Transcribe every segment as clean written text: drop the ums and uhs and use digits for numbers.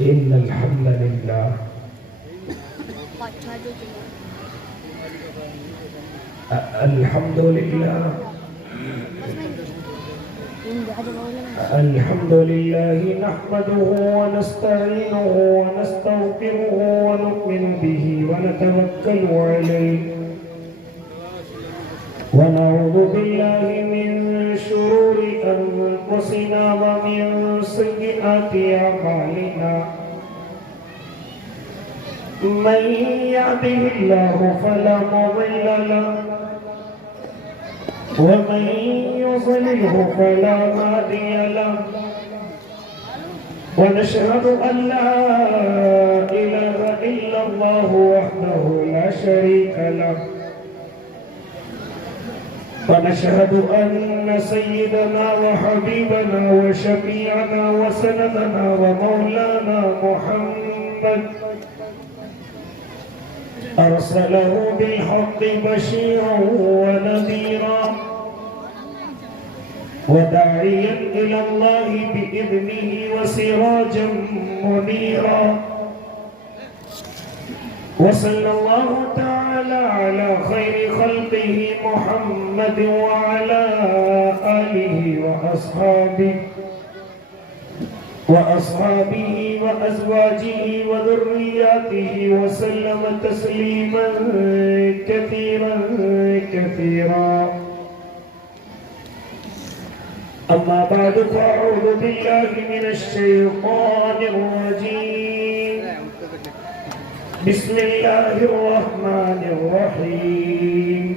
إن الحمد لله الحمد لله الحمد لله نحمده ونستعينه ونستغفره ونؤمن به ونتوكل عليه ونعوذ بالله من شرور أنفسنا ومن سيئات أعمالنا من يهده الله فلا مضل له ومن يضلله فلا هادي له ونشهد أن لا إله إلا الله وحده لا شريك له ونشهد أن سيدنا وحبيبنا وشفيعنا وسندنا ومولانا محمد أرسله بالحق بشيرا ونذيرا وداعيا إلى الله بإذنه وسراجا منيرا وصلى الله تعالى على خير خلقه محمد وعلى آله وأصحابه وأزواجه وذرياته وسلم تسليما كثيرا كثيرا أما بعد فأعوذ بالله من الشيطان الرجيم بسم الله الرحمن الرحيم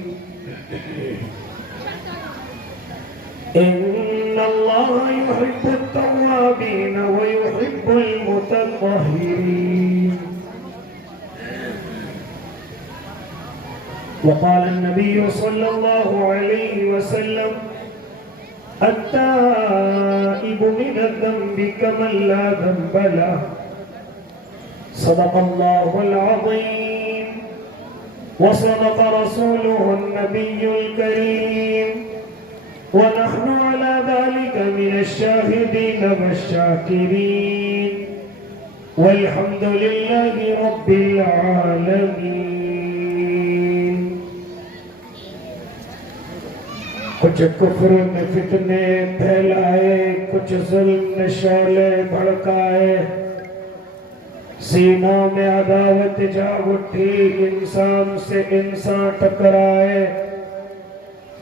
إن الله يحب التوابين ويحب المتطهرين وقال النبي صلى الله عليه وسلم التائب من الذنب كمن لا ذنب له صدق الله العظيم وصدق رسوله النبي الكريم ونحن على ذلك من الشاهدين والشاكرين والحمد لله رب العالمين کچھ کفر میں فتنے پھیلائے کچھ ظلم میں شعلے بھڑکائے سینوں میں عداوت جاگ اٹھی انسان سے انسان ٹکرائے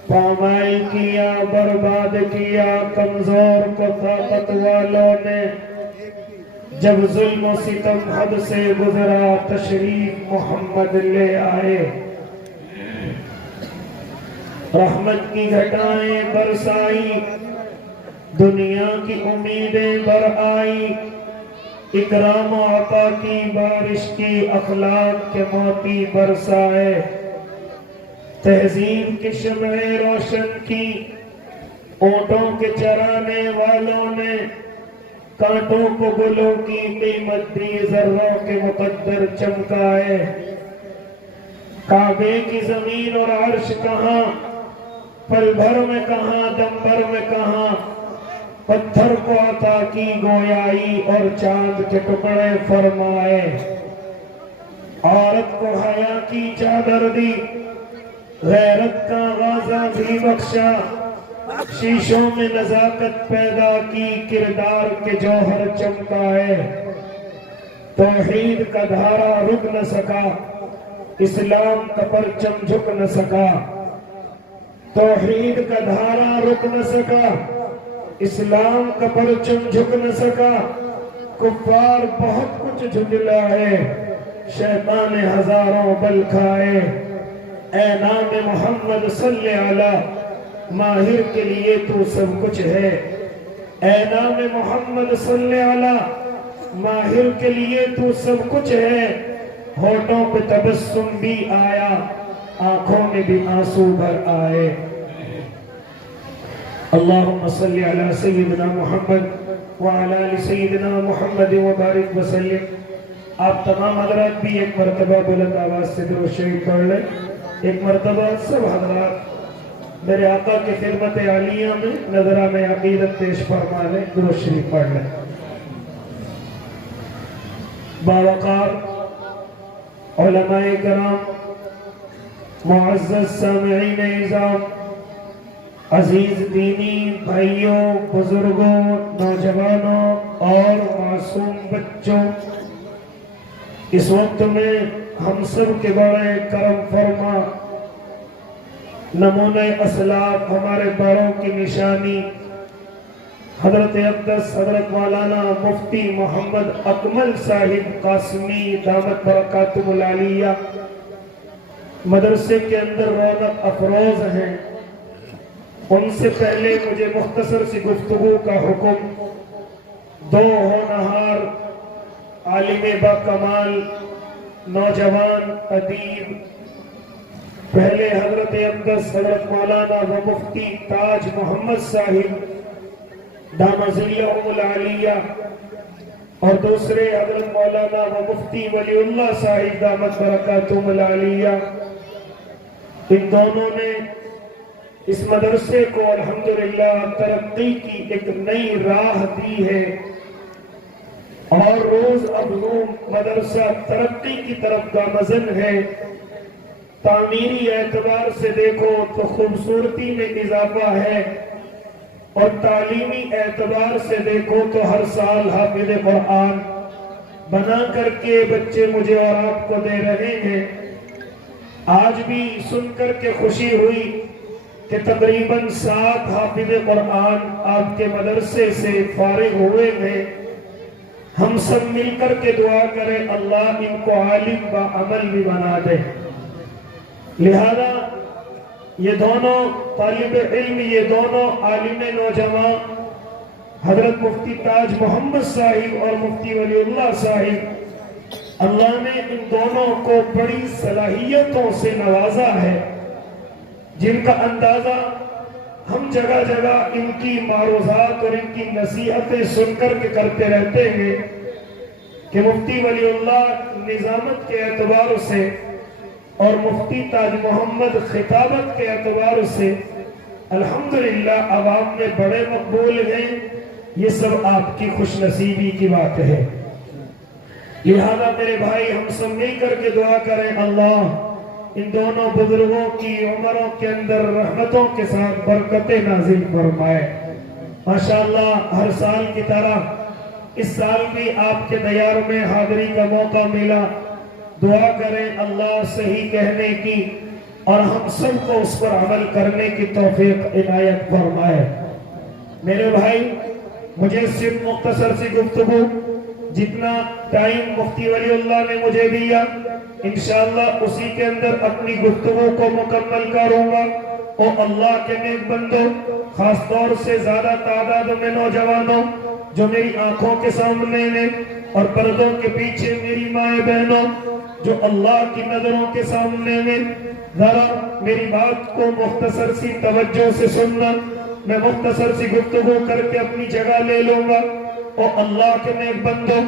پامائل کیا برباد کیا کمزور کو طاقت والوں نے جب ظلم و ستم حد سے گزرا تشریف محمد لے آئے رحمت کی گھٹائیں برسائی دنیا کی امیدیں بر آئی اکرام و عطا کی بارش کی اخلاق کے موتی برسائے تہذیب کی شمعیں روشن کی اونٹوں کے چرانے والوں نے کانٹوں کو گلوں کی قیمت دی ذروں کے مقدر چمکائے کعبے کی زمین اور عرش کہاں پل بھر میں کہاں دم بھر میں کہاں پتھر کو عطا کی گویائی اور چاند کے ٹکڑے فرمائے عورت کو حیا کی چادر دی غیرت کا غازہ بھی بخشا شیشوں میں نزاکت پیدا کی کردار کے جوہر چمکائے توحید کا دھارا رک نہ سکا اسلام کا پرچم جھک نہ سکا توحید کا دھارا رک نہ سکا اسلام کا پرچم جھک نہ سکا کفار بہت کچھ جھگلائے شیطان ہزاروں بل کھائے اے نام محمد صلی علی ماہر کے لیے تو سب کچھ ہے اے نام محمد صلی علی ماہر کے لیے تو سب کچھ ہے ہونٹوں پہ تبسم بھی آیا آنکھوں میں بھی آنسو بھر آئے اللہم صلی علی سیدنا محمد وعلی آل سیدنا محمد وبارک وسلم آپ تمام حضرات بھی ایک مرتبہ بلند آواز سے درود شریف پڑھ لیں ایک مرتبہ سب حضرات میرے آقا کی خدمت عالیہ میں نظرہ میں عقیدت پیش فرما لیں درود شریف پڑھ لیں باوقار علماء کرام، معزز سامعین اعظام، عزیز دینی بھائیوں، بزرگوں، نوجوانوں اور معصوم بچوں، اس وقت میں ہم سب کے بڑے کرم فرما نمونہ اسلاف، ہمارے بڑوں کی نشانی حضرت اقدس حضرت مولانا مفتی محمد اکمل صاحب قاسمی دامت برکاتہ العالیہ مدرسے کے اندر رونق افروز ہیں، ان سے پہلے مجھے مختصر سی گفتگو کا حکم، دو ہونہار عالم با کمال نوجوان ادیب، پہلے حضرت اقدس حضرت مولانا و مفتی تاج محمد صاحب دامت ظلہم العالیہ، اور دوسرے حضرت مولانا و مفتی ولی اللہ صاحب دامت برکاتہم العالیہ، ان دونوں نے اس مدرسے کو الحمدللہ ترقی کی ایک نئی راہ دی ہے، اور روز اب مدرسہ ترقی کی طرف گامزن ہے۔ تعمیری اعتبار سے دیکھو تو خوبصورتی میں اضافہ ہے، اور تعلیمی اعتبار سے دیکھو تو ہر سال حافظ قرآن بنا کر کے بچے مجھے اور آپ کو دے رہے ہیں۔ آج بھی سن کر کے خوشی ہوئی کہ تقریباً 7 حافظ قرآن آپ کے مدرسے سے فارغ ہوئے ہیں۔ ہم سب مل کر کے دعا کریں اللہ ان کو عالم با عمل بھی بنا دے۔ لہذا یہ دونوں طالب علم، یہ دونوں عالم نوجوان حضرت مفتی تاج محمد صاحب اور مفتی ولی اللہ صاحب، اللہ نے ان دونوں کو بڑی صلاحیتوں سے نوازا ہے، جن کا اندازہ ہم جگہ جگہ ان کی معروضات اور ان کی نصیحتیں سن کر کے کرتے رہتے ہیں کہ مفتی ولی اللہ نظامت کے اعتبار سے اور مفتی تاج محمد خطابت کے اعتبار سے الحمدللہ عوام میں بڑے مقبول ہیں۔ یہ سب آپ کی خوش نصیبی کی بات ہے۔ لہذا میرے بھائی ہم سب مل کر کے دعا کریں اللہ ان دونوں بزرگوں کی عمروں کے اندر رحمتوں کے ساتھ برکتیں نازل فرمائے۔ ماشاءاللہ ہر سال کی طرح اس سال بھی آپ کے دیار میں حاضری کا موقع ملا۔ دعا کریں اللہ صحیح کہنے کی اور ہم سب کو اس پر عمل کرنے کی توفیق عنایت فرمائے۔ میرے بھائی مجھے صرف مختصر سی گفتگو، جتنا ٹائم مفتی ولی اللہ نے مجھے دیا انشاءاللہ اسی کے اندر اپنی گفتگو کو مکمل کروں گا۔ اور اللہ کے نیک بندوں، خاص طور سے زیادہ تعداد میں نوجوانوں جو میری آنکھوں کے سامنے ہیں اور پردوں کے پیچھے میری مائیں بہنوں جو اللہ کی نظروں کے سامنے ہیں، ذرا میری بات کو مختصر سی توجہ سے سننا۔ میں مختصر سی گفتگو کر کے اپنی جگہ لے لوں گا۔ اور اللہ کے نیک بندوں،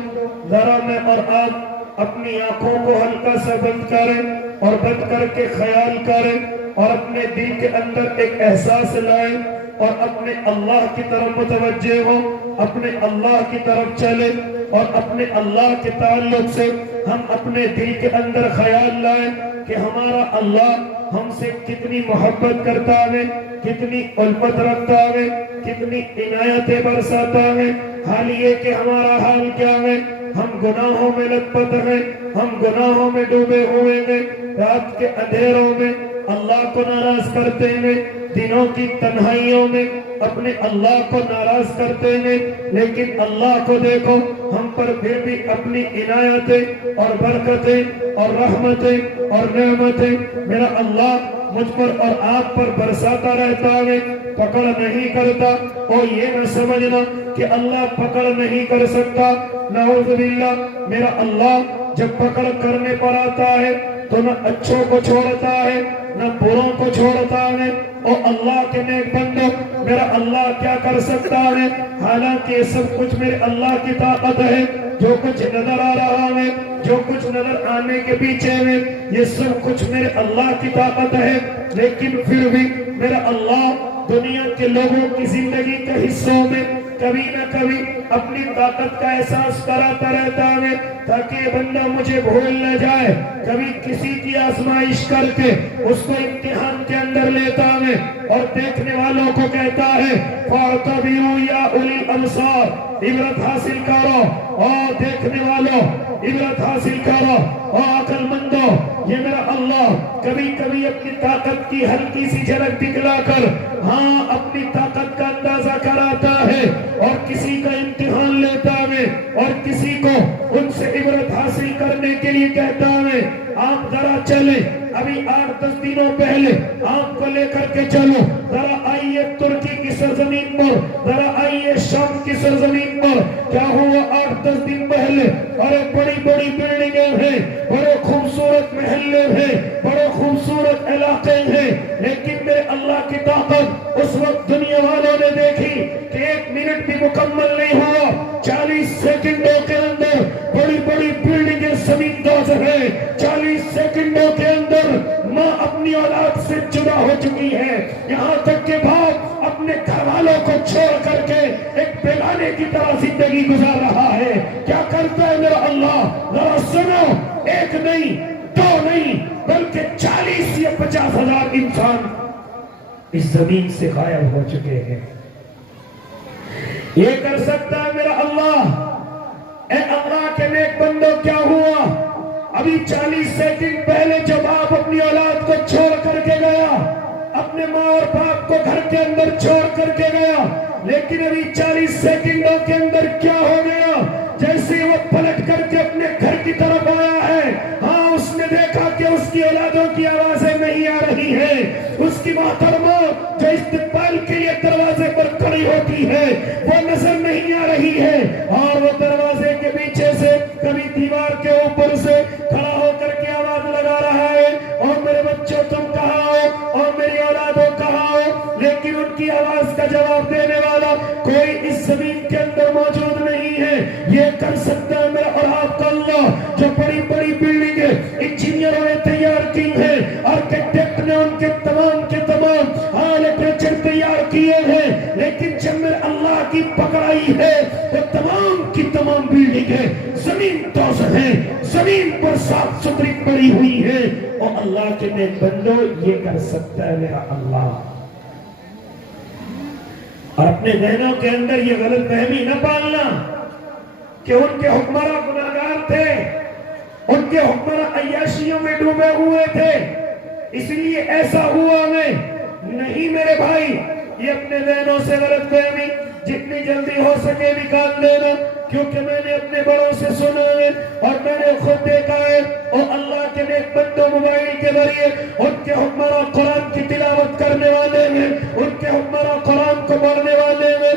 ذرا میں اور آپ اپنی آنکھوں کو ہلکا سا بند کریں اور بند کر کے خیال کریں اور اپنے دل کے اندر ایک احساس لائیں اور اپنے اللہ کی طرف متوجہ ہوں، اپنے اللہ کی طرف چلیں اور اپنے اللہ کے تعلق سے ہم اپنے دل کے اندر خیال لائیں کہ ہمارا اللہ ہم سے کتنی محبت کرتا ہے، کتنی الفت رکھتا ہے، کتنی عنایتیں برساتا ہے۔ حال یہ کہ ہمارا حال کیا ہے، ہم گناہوں میں لت پت ہیں، ہم گناہوں میں ڈوبے ہوئے ہیں، رات کے اندھیروں میں اللہ کو ناراض کرتے ہیں، دنوں کی تنہائیوں میں اپنے اللہ کو ناراض کرتے ہیں، لیکن اللہ کو دیکھو ہم پر پھر بھی اپنی عنایتیں اور برکتیں اور رحمتیں اور نعمتیں میرا اللہ مجھ پر اور آپ پر برساتا رہتا ہے، پکڑ نہیں کرتا۔ اور یہ نہ سمجھنا کہ اللہ پکڑ نہیں کر سکتا، نعوذ باللہ، میرا اللہ جب پکڑ کرنے پر آتا ہے تو نہ اچھوں کو چھوڑتا ہے نہ بروں کو چھوڑتا ہے۔ اور اللہ کے نیک بندوں، میرا اللہ کیا کر سکتا ہے؟ حالانکہ یہ سب کچھ میرے اللہ کی طاقت ہے۔ جو کچھ نظر آ رہا ہے، جو کچھ نظر آنے کے پیچھے ہے، یہ سب کچھ میرے اللہ کی طاقت ہے، لیکن پھر بھی میرا اللہ دنیا کے لوگوں کی زندگی کے حصوں میں کبھی نہ کبھی اپنی طاقت کا احساس کراتا رہتا ہے تاکہ بندہ مجھے بھول نہ جائے. کبھی کسی کی آزمائش کر کے اس کو امتحان کے اندر لیتا ہے اور دیکھنے والوں کو کہتا ہے فَاعْتَبِرُوا يَا أُولِي الْأَبْصَارِ, عبرت حاصل کرو اور دیکھنے والوں عبرت حاصل کرو اور عقل مندو. یہ میرا اللہ کبھی کبھی اپنی طاقت کی ہلکی سی جھلک دکھلا کر اپنی طاقت کا اندازہ کراتا ہے اور کسی کا امتحان لیتا ہے اور کسی کو ان سے عبرت حاصل کرنے کے لیے کہتا ہے آپ ذرا چلیں, ابھی 8-10 دنوں پہلے آپ کو لے کر کے چلو, ذرا آئیے ترکی کی سرزمین پر, ذرا آئیے شام کی سرزمین پر. کیا ہوا 8-10 دن پہلے؟ اور بڑی بڑی بلڈنگیں ہیں, بڑے خوبصورت محلے ہیں, بڑے خوبصورت علاقے ہیں, لیکن میرے اللہ کی طاقت اس وقت دنیا والوں نے دیکھی کہ 1 منٹ بھی مکمل نہیں ہوا, 40 سیکنڈوں کے اندر بڑی بڑی بلڈنگیں زمین دوز ہیں. 40 سیکنڈوں کے اندر ماں اپنی اولاد سے جدا ہو چکی ہے, یہاں تک کہ باپ اپنے گھر والوں کو چھوڑ کر کے ایک بیگانے کی طرح زندگی گزار رہا ہے. کیا کرتا ہے میرا اللہ؟ ذرا سنو, 1 نہیں 2 نہیں بلکہ 40 یا 50 ہزار انسان اس زمین سے غائب ہو چکے ہیں. یہ کر سکتا ہے میرا اللہ؟ اے اللہ کے نیک بندو, کیا ہوا ابھی 40 سیکنڈ پہلے جب آپ اپنی اولاد کو چھوڑ کر کے گیا, اپنے ماں اور باپ کو گھر کے اندر چھوڑ کر کے گیا, لیکن ابھی 40 سیکنڈوں کے اندر کیا ہو گیا؟ جیسے وہ پلٹ کر کے اپنے گھر کی طرف آیا ہے, اس نے دیکھا کہ اس کی اولادوں کی آوازیں نہیں آ رہی ہیں. اس کی محترمہ جو استقبال کے لیے دروازے پر کھڑی ہوتی ہے وہ نظر نہیں آ رہی ہے, اور وہ دروازے کے پیچھے سے کبھی دیوار کے اوپر سے کھڑا ہو کر کے آواز لگا رہا ہے اور میرے بچوں تم کہاں ہو اور میری اولادوں کہاں ہو, لیکن ان کی آواز کا جواب دینے والا کوئی اس زمین کے اندر موجود نہیں ہے. یہ کر سکتا ہے میرا اور آپ کا اللہ جو بڑی بڑی بلڈنگیں انجینئروں نے تیار کی ہیں, آرکیٹیکٹ نے ان کے تمام لٹریچر تیار کیے ہیں, لیکن جب میرے اللہ کی پکڑائی ہے وہ تمام کی تمام بلڈنگیں زمین دوز ہیں, زمین پر صاف ستھری پڑی ہوئی ہے. اور اللہ کے نیک بندو یہ کر سکتا ہے میرا اللہ. اور اپنے ذہنوں کے اندر یہ غلط فہمی نہ پالنا کہ ان کے حکمراں گناہگار تھے, ان کے حکمراں عیاشیوں میں ڈوبے ہوئے تھے اس لیے ایسا ہوا. میں نہیں میرے بھائی, یہ اپنے ذہنوں سے غلط فہمی جتنی جلدی ہو سکے نکال دینا, کیونکہ میں نے اپنے بڑوں سے سنا ہے اور میں نے خود دیکھا ہے. اور اللہ کے نیک بندوں موبائل کے ذریعے ان کے حکمراں قرآن کی تلاوت کرنے والے ہیں, ان کے حکمراں قرآن کو پڑھنے والے ہیں.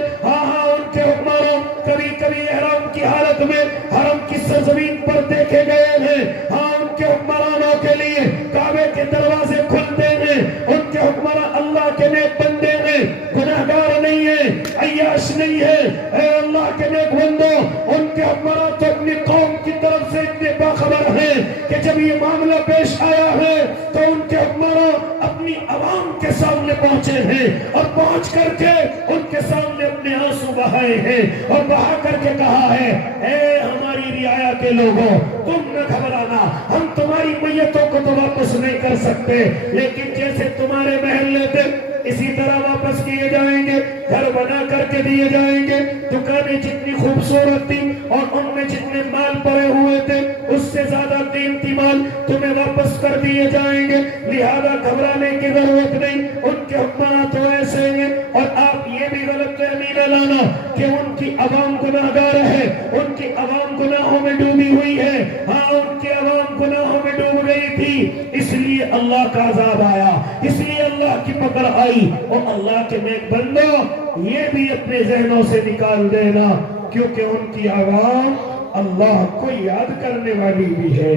ان کے حکمراں کبھی کبھی احرام کی حالت میں حرم کی سرزمین پر دیکھے گئے ہیں. ان کے حکمرانوں کے لیے کعبے کے دروازے کھلتے ہیں. ان کے حکمراں اللہ کے نیک بندے ہیں, گناہگار نہیں ہیں, عیاش نہیں ہے. اے اللہ کے نیک بندو, ان کے حکمراں تو اپنی قوم کی طرف سے اتنے باخبر ہیں کہ جب یہ معاملہ پیش آیا ہے تو ان کے حکمراں اپنی عوام کے سامنے پہنچے ہیں اور پہنچ کر کے ان کے سامنے اپنے آنسو بہائے ہیں اور بہا کر کے کہا ہے اے ہماری رعایا کے لوگوں, تم نہ گھبرانا, ہم تمہاری میتوں کو تو واپس نہیں کر سکتے, لیکن جیسے تمہارے محلے تھے اسی طرح واپس کیے جائیں گے, گھر بنا کر کے دیے جائیں گے, دکانیں جتنی خوبصورت تھی اور ان میں جتنے مال پڑے ہوئے تھے اس سے زیادہ قیمتی مال تمہیں واپس کر دیے جائیں گے, لہذا گھبرانے کی ضرورت نہیں. ان کے حکمراں تو ایسے ہیں. اور آپ یہ بھی غلط فہمی نہ لانا کہ ان کی عوام گناہگار ہے, ان کی عوام گناہوں میں ڈوبی ہوئی ہے. ان کی عوام گناہوں میں ڈوب گئی تھی اس لیے اللہ کا عذاب آیا, اس لیے اللہ کی پکڑ آئی. اور اللہ کے نیک بندو یہ بھی اپنے ذہنوں سے نکال دینا, کیونکہ ان کی عوام اللہ کو یاد کرنے والی بھی ہے.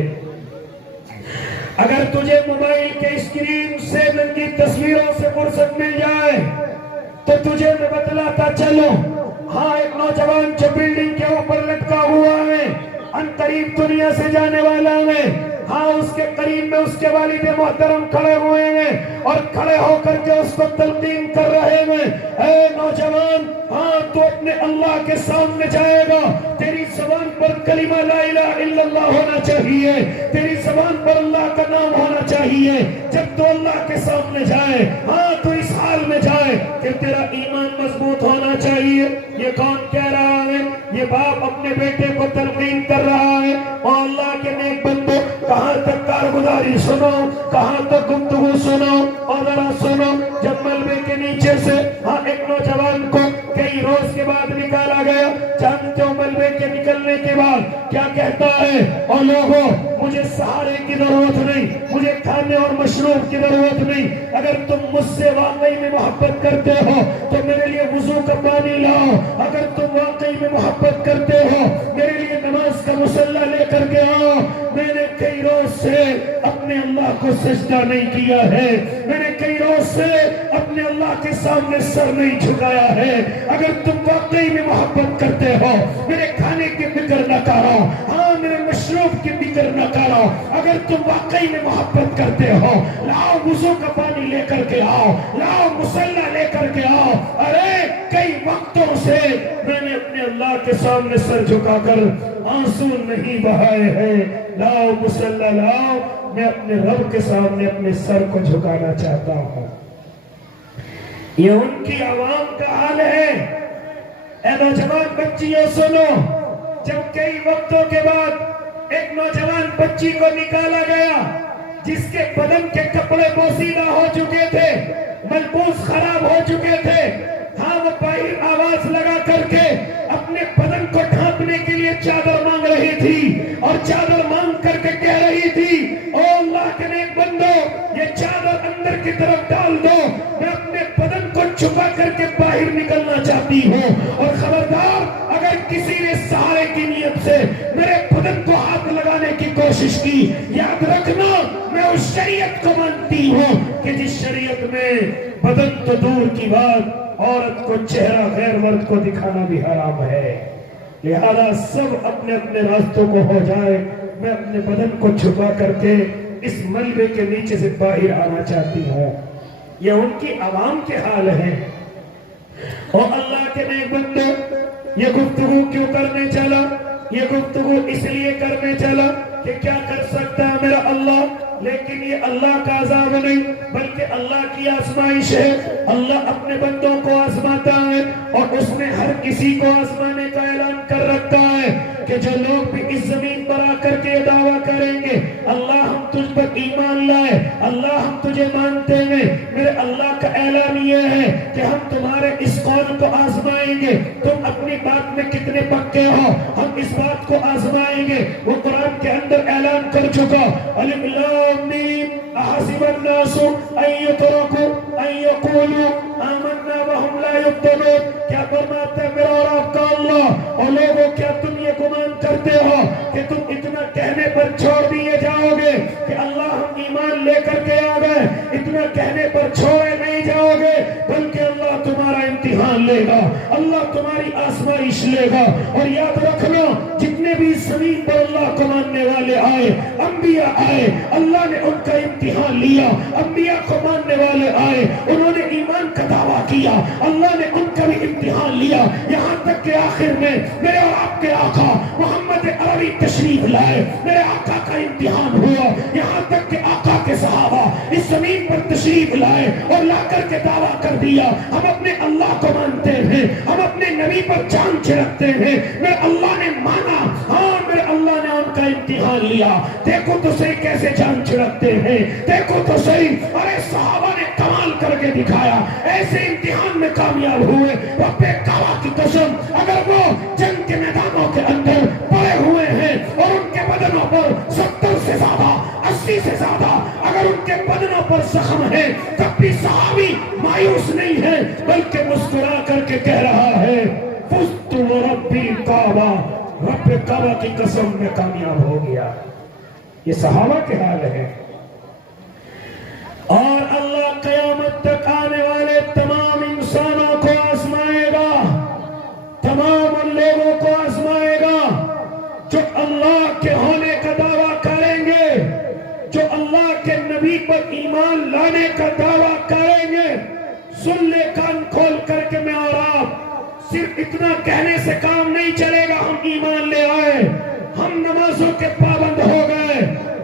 اگر تجھے موبائل کے اسکرین سے ننگی تصویروں سے فرصت مل جائے تو تجھے میں بتلاتا چلو, ایک نوجوان جو بلڈنگ کے اوپر لٹکا ہوا ہے, ان قریب دنیا سے جانے والا ہے, وہاں اس کے قریب میں اس کے والد محترم کھڑے ہوئے ہیں اور کھڑے ہو کر کے اس کو تلقین کر رہے ہیں، اے نوجوان، ہاں تو اپنے اللہ کے سامنے جائے گا، تیری زبان پر کلمہ لا الہ الا اللہ ہونا چاہیے، تیری زبان پر اللہ کا نام ہونا چاہیے۔ جب تو اللہ کے سامنے جائے، ہاں تو اس حال میں جائے کہ تیرا ایمان مضبوط ہونا چاہیے۔ یہ کون کہہ رہا ہے؟ یہ باپ اپنے بیٹے کو تلقین کر رہا ہے۔ اور اللہ کے نیک بندو، کہاں تک کارگزاری سنو، کہاں تک گفتگو سنو، اور ذرا سنو، جب ملبے کے نیچے سے ہاں ایک نوجوان کو کئی روز کے بعد نکالا گیا، جانتے ہو ملبے کے نکلنے کے بعد کیا کہتا ہے؟ اور لوگوں، مجھے سہارے کی ضرورت نہیں، مجھے کھانے اور مشروب کی ضرورت نہیں، اگر تم مجھ سے واقعی میں محبت کرتے ہو تو میرے لیے وضو کا پانی لاؤ، اگر تم واقعی میں محبت کرتے ہو میرے لیے نماز کا مصلی لے کر کے آؤ۔ میں نے کئی روز سے اپنے اللہ کو سجدہ نہیں کیا ہے، میں نے کئی روز سے اپنے اللہ کے سامنے سر نہیں جھکایا ہے، اگر تم واقعی میں محبت کرتے ہو میرے کھانے کی فکر نہ کرو، ہاں میرے مشروب کی فکر نہ کرو، اگر تم واقعی میں محبت کرتے ہو لاؤ وضو کا پانی لے کر کے آؤ، لاؤ مصلی لے کر کے آؤ۔ ارے کئی وقتوں سے میں نے اپنے اللہ کے سامنے سر جھکا کر آنسو نہیں بہائے ہیں، لاؤ مصلی لاؤ، میں اپنے رب کے سامنے اپنے سر کو جھکانا چاہتا ہوں۔ یہ ان کی عوام کا حال ہے۔ اے نوجوان بچیوں سنو، جب کئی وقتوں کے بعد ایک نوجوان بچی کو نکالا گیا جس کے بدن کے کپڑے پوسیدہ ہو چکے تھے، ملبوس خراب ہو چکے تھے، ہاں وہ باہر آواز لگا کر کے اپنے بدن کو ڈھانپنے کے لیے چادر مانگ رہی تھی، اور چادر مانگ کر کے کہہ رہی تھی، او اللہ کے نیک بندو، یہ چادر اندر کی طرف ڈال دو، میں اپنے بدن کو چھپا کر کے باہر نکلنا چاہتی ہوں، اور خبردار اگر کسی نے سہارے کی نیت سے میرے بدن کو ہاتھ لگانے کی کوشش کی، یاد رکھنا میں اس شریعت کو مانتی ہوں کہ جس شریعت میں بدن تو دور کی بات، عورت کو چہرہ غیر مرد کو دکھانا بھی حرام ہے۔ لہذا سب اپنے اپنے راستوں کو ہو جائے، میں اپنے بدن کو چھپا کر کے اس ملبے کے نیچے سے باہر آنا چاہتی ہوں۔ یہ ان کی عوام کے حال ہے۔ اور اللہ کے نیک بندو، یہ گفتگو کیوں کرنے چلا؟ یہ گفتگو اس لیے کرنے چلا کہ کیا کر سکتا ہے میرا اللہ، لیکن یہ اللہ کا عذاب نہیں بلکہ اللہ کی آزمائش ہے۔ اللہ اپنے بندوں کو آزماتا ہے، اور اس نے ہر کسی کو آزمانے کا اعلان کر رکھا ہے کہ جو لوگ بھی اس زمین پر آ کر کے دعویٰ کریں گے اللہ ہم تجھ پر ایمان لائے، اللہ ہم تجھے مانتے ہیں، میرے اللہ کا اعلان یہ ہے کہ ہم تمہارے اس قول کو آزمائیں گے، تم اپنی بات میں کتنے پکے ہو، ہم اس بات کو آزمائیں گے۔ وہ قرآن کے اندر اعلان کر چکا، الف لام میم احسب الناس ان یترکوا ان یقولوا آمنا وهم لا یفتنون۔ کیا فرماتا ہے میرا اور آپ کا اللہ، اور لوگوں کیا تم یہ گمان کرتے ہو کہ تم اتنا کہنے پر چھوڑ دیے جاؤ گے کہ اللہ ہم ایمان لے کر کے آ گئے، اتنا کہنے پر چھوڑے نہیں جاؤ گے، بلکہ اللہ تمہارا امتحان لے گا، اللہ تمہاری آزمائش لے گا۔ اور یاد رکھنا جتنے بھی زمین پر اللہ کو ماننے والے آئے، انبیاء آئے، اللہ نے ان کا امتحان لیا، انبیاء کو ماننے والے آئے، انہوں نے ایمان کا دعویٰ کیا، اللہ نے ان کا بھی امتحان لیا، یہاں تک کہ آخر میں میرے اور آپ کے آقا محمد عربی تشریف لائے، میرے آقا کا امتحان ہوا، یہاں تک کہ آقا کے صحابہ اس زمین پر تشریف لائے اور لا کر کے دعویٰ کر دیا ہم اپنے اللہ کو مانتے ہیں، ہم اپنے نبی پر جان چھڑکتے ہیں، میرے اللہ نے مانا، ہاں میرے اللہ نے ان کا امتحان لیا۔ دیکھو تو صحیح کیسے جان چھڑکتے ہیں، دیکھو تو صحیح، ارے صحابہ نے کمال کر کے دکھایا، ایسے امتحان میں کامیاب ہوئے۔ رب کعبہ کی قسم، اگر وہ جنگ کے میدانوں کے اندر پڑے ہوئے ہیں اور ان کے بدنوں پر 70 سے زیادہ 80 سے زیادہ اگر ان کے بدنوں پر زخم ہے، تب بھی صحابی مایوس نہیں ہے بلکہ مسکرا کر کے کہہ رہا ہے فزت ورب الکعبہ، رب کعبہ کی قسم میں کامیاب ہو گیا۔ یہ صحابہ کے حال ہے۔ اور اللہ قیامت تک آنے والے تمام انسانوں کو آزمائے گا، تمام ان لوگوں کو آزمائے گا جو اللہ کے ہونے کا دعویٰ کریں گے، اتنا کہنے سے کام نہیں چلے گا. ہم ایمان لے آئے, ہم نمازوں کے پابند ہو گئے,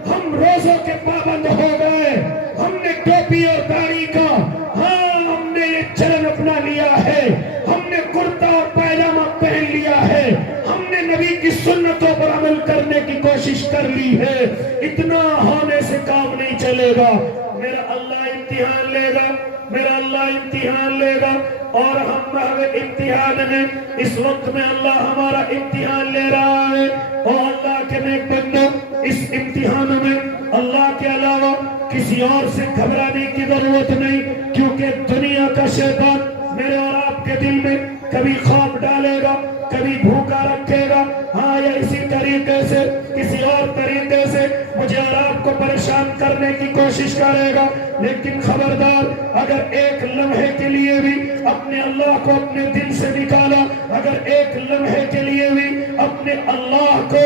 ہم روزوں کے پابند ہو گئے, ہم نے ٹوپی اور داڑھی کا ہم نے یہ چلن اپنا لیا ہے, ہم نے کرتا اور پائجامہ پہن لیا ہے, ہم نے نبی کی سنتوں پر عمل کرنے کی کوشش کر لی ہے. اتنا ہونے سے کام نہیں چلے گا. میرا اللہ امتحان لے گا, میرا اللہ امتحان لے گا, اور ہم امتحان میں اس وقت میں اللہ ہمارا امتحان لے رہا ہے. اور اللہ کے نیک بندو, اس امتحان میں اللہ کے علاوہ کسی اور سے گھبرانے کی ضرورت نہیں, کیونکہ دنیا کا شیطان میرے اور آپ کے دل میں کبھی خوف ڈالے گا, کبھی بھوکا رکھے گا, ہاں یا اسی طریقے سے کسی اور طریقے سے مجھے اور آپ کو پریشان کرنے کی کوشش کرے گا. لیکن خبردار, اگر ایک لمحے کے لیے بھی اپنے اللہ کو اپنے دل سے نکالا, اگر ایک لمحے کے لیے بھی اپنے اللہ کو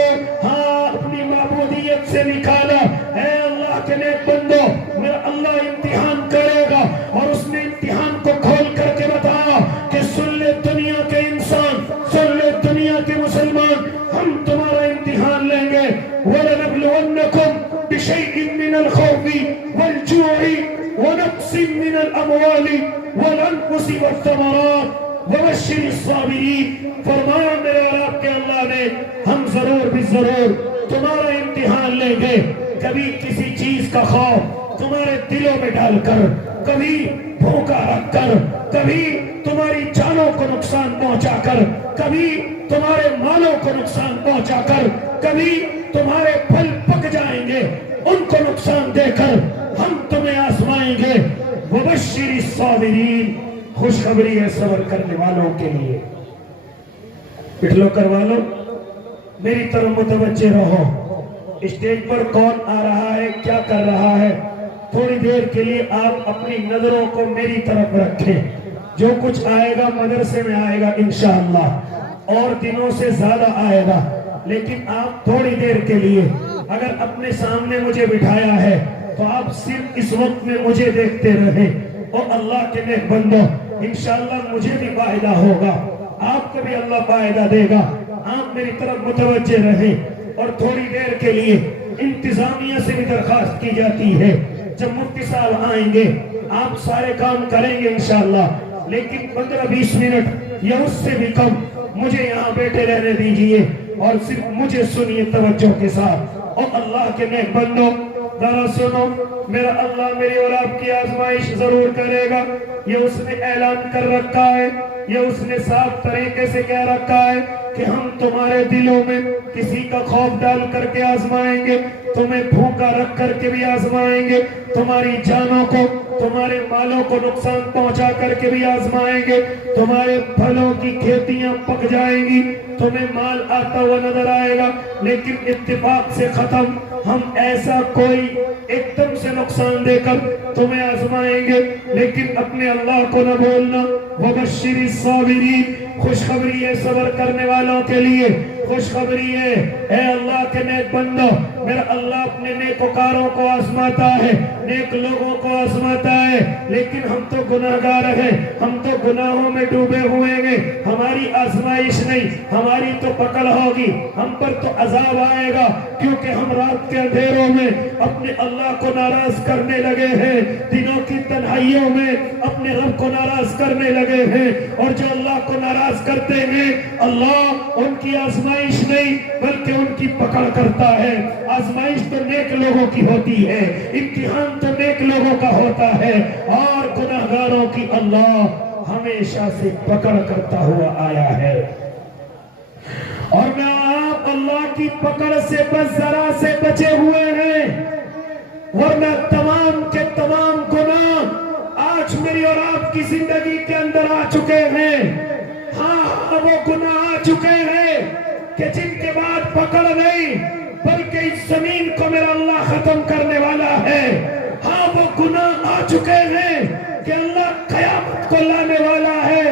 اپنی معبودیت سے نکالا, اے اللہ کے نیک بندو, میرا اللہ امتحان کرے گا. اور اس نے امتحان کو کھول کر کے بتایا کہ سن لے دنیا کے انسان, سن لے دنیا کے مسلمان, ہم تمہارا امتحان لیں گے. وَلَنَبْلُوَنَّكُمْ بِشَيْءٍ مِّنَ الْخَوْفِ وَالْجُوعِ وَنَقْصٍ مِّنَ الْأَمْوَالِ وَالْأَنفُسِ وَالثَّمَرَاتِ وَبَشِّرِ الصَّابِرِينَ. فرمایا میرے اور آپ کے اللہ نے, ہم ضرور بھی ضرور تمہارا امتحان لیں گے. کبھی کسی چیز کا خوف تمہارے دلوں میں ڈال کر, کبھی بھوکا رکھ کر, کبھی تمہاری جانوں کو نقصان پہنچا کر, کبھی تمہارے مالوں کو نقصان پہنچا کر, کبھی تمہارے پھل پک جائیں گے ان کو نقصان دے کر ہم تمہیں آزمائیں گے. وَبَشِّرِ الصَّابِرِينَ, خوشخبری ہے صبر کرنے والوں کے لیے. پٹھلو کروا لو, میری طرف متوجہ رہو. اسٹیج پر کون آ رہا ہے, کیا کر رہا ہے, تھوڑی دیر کے لیے آپ اپنی نظروں کو میری طرف رکھیں. جو کچھ آئے گا مدرسے میں آئے گا انشاءاللہ, اور دنوں سے زیادہ آئے گا. لیکن آپ تھوڑی دیر کے لیے اگر اپنے سامنے مجھے بٹھایا ہے تو آپ صرف اس وقت میں مجھے دیکھتے رہیں. اور اللہ کے نیک بندو, انشاءاللہ مجھے بھی فائدہ ہوگا, آپ کو بھی اللہ فائدہ دے گا. آپ میری طرف متوجہ رہیں. اور تھوڑی دیر کے لیے انتظامیہ سے بھی درخواست کی جاتی ہے, جب مفتی صاحب آئیں گے آپ سارے کام کریں گے انشاءاللہ, لیکن 15-20 منٹ یا اس سے بھی کم مجھے یہاں بیٹھے رہنے دیجئے اور صرف مجھے سنیے توجہ کے ساتھ. اور اللہ کے نیک بندو ذرا سنو, میرا اللہ میری اور آپ کی آزمائش ضرور کرے گا. یہ اس نے اعلان کر رکھا ہے, یہ اس نے صاف طریقے سے کہہ رکھا ہے کہ ہم تمہارے دلوں میں کسی کا خوف ڈال کر کے آزمائیں گے, تمہیں بھوکا رکھ کر کے بھی آزمائیں گے, تمہاری جانوں کو تمہارے مالوں کو نقصان پہنچا کر کے بھی آزمائیں گے, تمہارے پھلوں کی کھیتیاں پک جائیں گی, تمہیں مال آتا ہوا نظر آئے گا, لیکن اتفاق سے ختم, ہم ایسا کوئی ایک دم سے نقصان دے کر تمہیں آزمائیں گے. لیکن اپنے اللہ کو نہ بھولنا. وَبَشِّرِ الصَّابِرِينَ, خوشخبری ہے صبر کرنے والوں کے لیے, خوشخبری ہے. اے اللہ کے نیک بندو, میرا اللہ اپنے نیکوکاروں کو آزماتا ہے, نیک لوگوں کو آزماتا ہے, لیکن ہم تو گناہگار ہیں, ہم تو گناہوں میں ڈوبے ہوئے ہیں. ہماری آزمائش نہیں, ہماری تو پکڑ ہوگی, ہم پر تو عذاب آئے گا, کیونکہ ہم رات کے اندھیروں میں اپنے اللہ کو ناراض کرنے لگے ہیں, دنوں کی تنہائیوں میں اپنے رب کو ناراض کرنے لگے ہیں. اور جو اللہ کو ناراض کرتے ہیں, اللہ ان کی آزمائش نہیں بلکہ ان کی پکڑ کرتا ہے. آزمائش تو نیک لوگوں کی ہوتی ہے, امتحان تو نیک لوگوں کا ہوتا ہے, اور گناہگاروں کی اللہ ہمیشہ سے پکڑ کرتا ہوا آیا ہے. اور میں آپ اللہ کی پکڑ سے بس ذرا سے بچے ہوئے ہیں, ورنہ تمام کے تمام گناہ آج میری اور آپ کی زندگی کے اندر آ چکے ہیں. ہاں وہ گناہ آ چکے ہیں کہ جن کے بعد پکڑ نہیں بلکہ اس زمین کو میرا اللہ ختم کرنے والا ہے. ہاں وہ گناہ آ چکے ہیں کہ اللہ قیامت کو لانے والا ہے.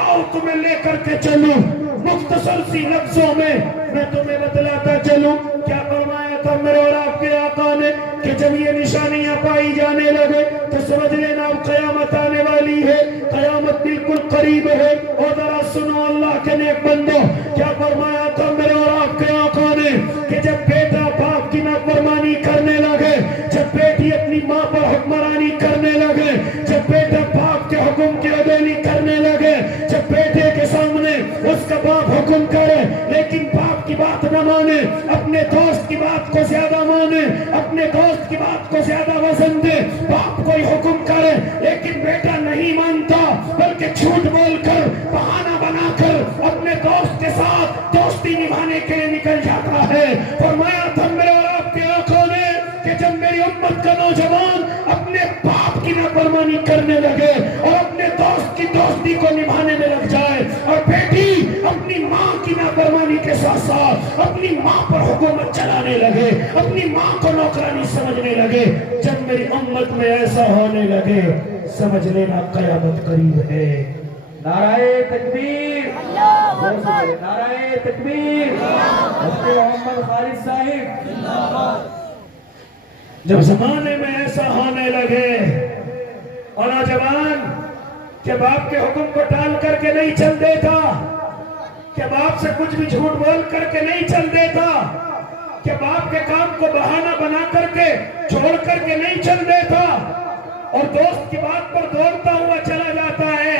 آؤ تمہیں لے کر کے چلوں, مختصر سی لفظوں میں میں تمہیں بتلاتا چلوں. کیا فرمایا تھا میرے اور آپ کے آقا نے کہ جب یہ نشانیاں پائی جانے لگے تو سمجھ لینا اب قیامت آنے والی ہے، قیامت بالکل قریب ہے۔ اور ذرا سنو اللہ کے نیک بندو، کیا فرمایا تھا میرے اور آپ کے آقا نے کہ جب بیٹا باپ کی نافرمانی کرنے لگے، جب بیٹی اپنی ماں پر حکمرانی کرنے لگے، جب بیٹا باپ کے حکم کی عدولی کرنے لگے، جب بیٹے کے سامنے اس کا باپ حکم کرے لیکن باپ کی بات نہ مانے، اپنے دوست کی بات کو زیادہ مانے، اپنے دوست کی بات کو زیادہ وزن دے، باپ کوئی حکم کرے لیکن بیٹا نہیں مانتا بلکہ جھوٹ بول کر بہانہ بنا کر اپنے دوست کے ساتھ دوستی نبھانے کے لیے نکل جاتا ہے۔ فرمایا تھا میرے اور آپ کے آقا نے کہ جب میری امت کا نوجوان اپنے باپ کی نافرمانی کرنے لگے اور اپنے دوست کی دوستی کو نبھانے میں لگ جائے، اور بیٹی اپنی ماں کی نافرمانی کے ساتھ ساتھ اپنی ماں پر حکومت چلانے لگے، اپنی ماں کو نوکرانی سمجھنے لگے، جب میری امت میں ایسا ہونے لگے سمجھ لینا قیامت قریب ہے۔ نعرہ تکبیر، نعرہ تکبیر، مفتی محمد خالد صاحب۔ جب زمانے میں ایسا ہونے لگے اور نوجوان کہ باپ کے حکم کو ٹال کر کے نہیں چل دیتا، کہ باپ سے کچھ بھی جھوٹ بول کر کے نہیں چل دیتا، کہ باپ کے کام کو بہانہ بنا کر کے چھوڑ کر کے نہیں چل دیتا، اور دوست کی بات پر دوڑتا ہوا چلا جاتا ہے،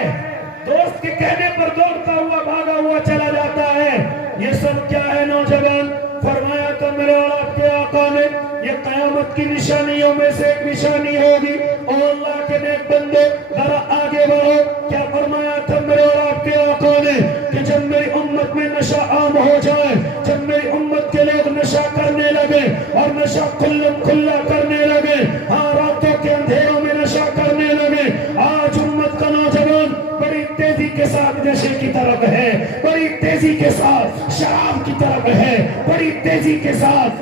دوست کے کہنے پر دوڑتا ہوا بھاگا ہوا چلا جاتا ہے، یہ سب کیا ہے نوجوان؟ فرمایا تو میرے اور آپ کے آقا نے یہ قیامت کی نشانیوں میں سے ایک نشانی ہوگی۔ اور اللہ کے نیک بندے ذرا آگے بڑھو، کیا فرمایا تھا میرے اور آپ کے آقا نے کہ جب میری امت میں نشہ عام ہو جائے، جب میری امت کے لوگ نشہ کرنے لگے اور نشہ کھلم کھلا کرنے لگے، ہاں راتوں کے اندھیروں میں نشہ کرنے لگے، آج امت کا نوجوان بڑی تیزی کے ساتھ نشے کی طرف ہے، بڑی تیزی کے ساتھ شراب کی طرف ہے، بڑی تیزی کے ساتھ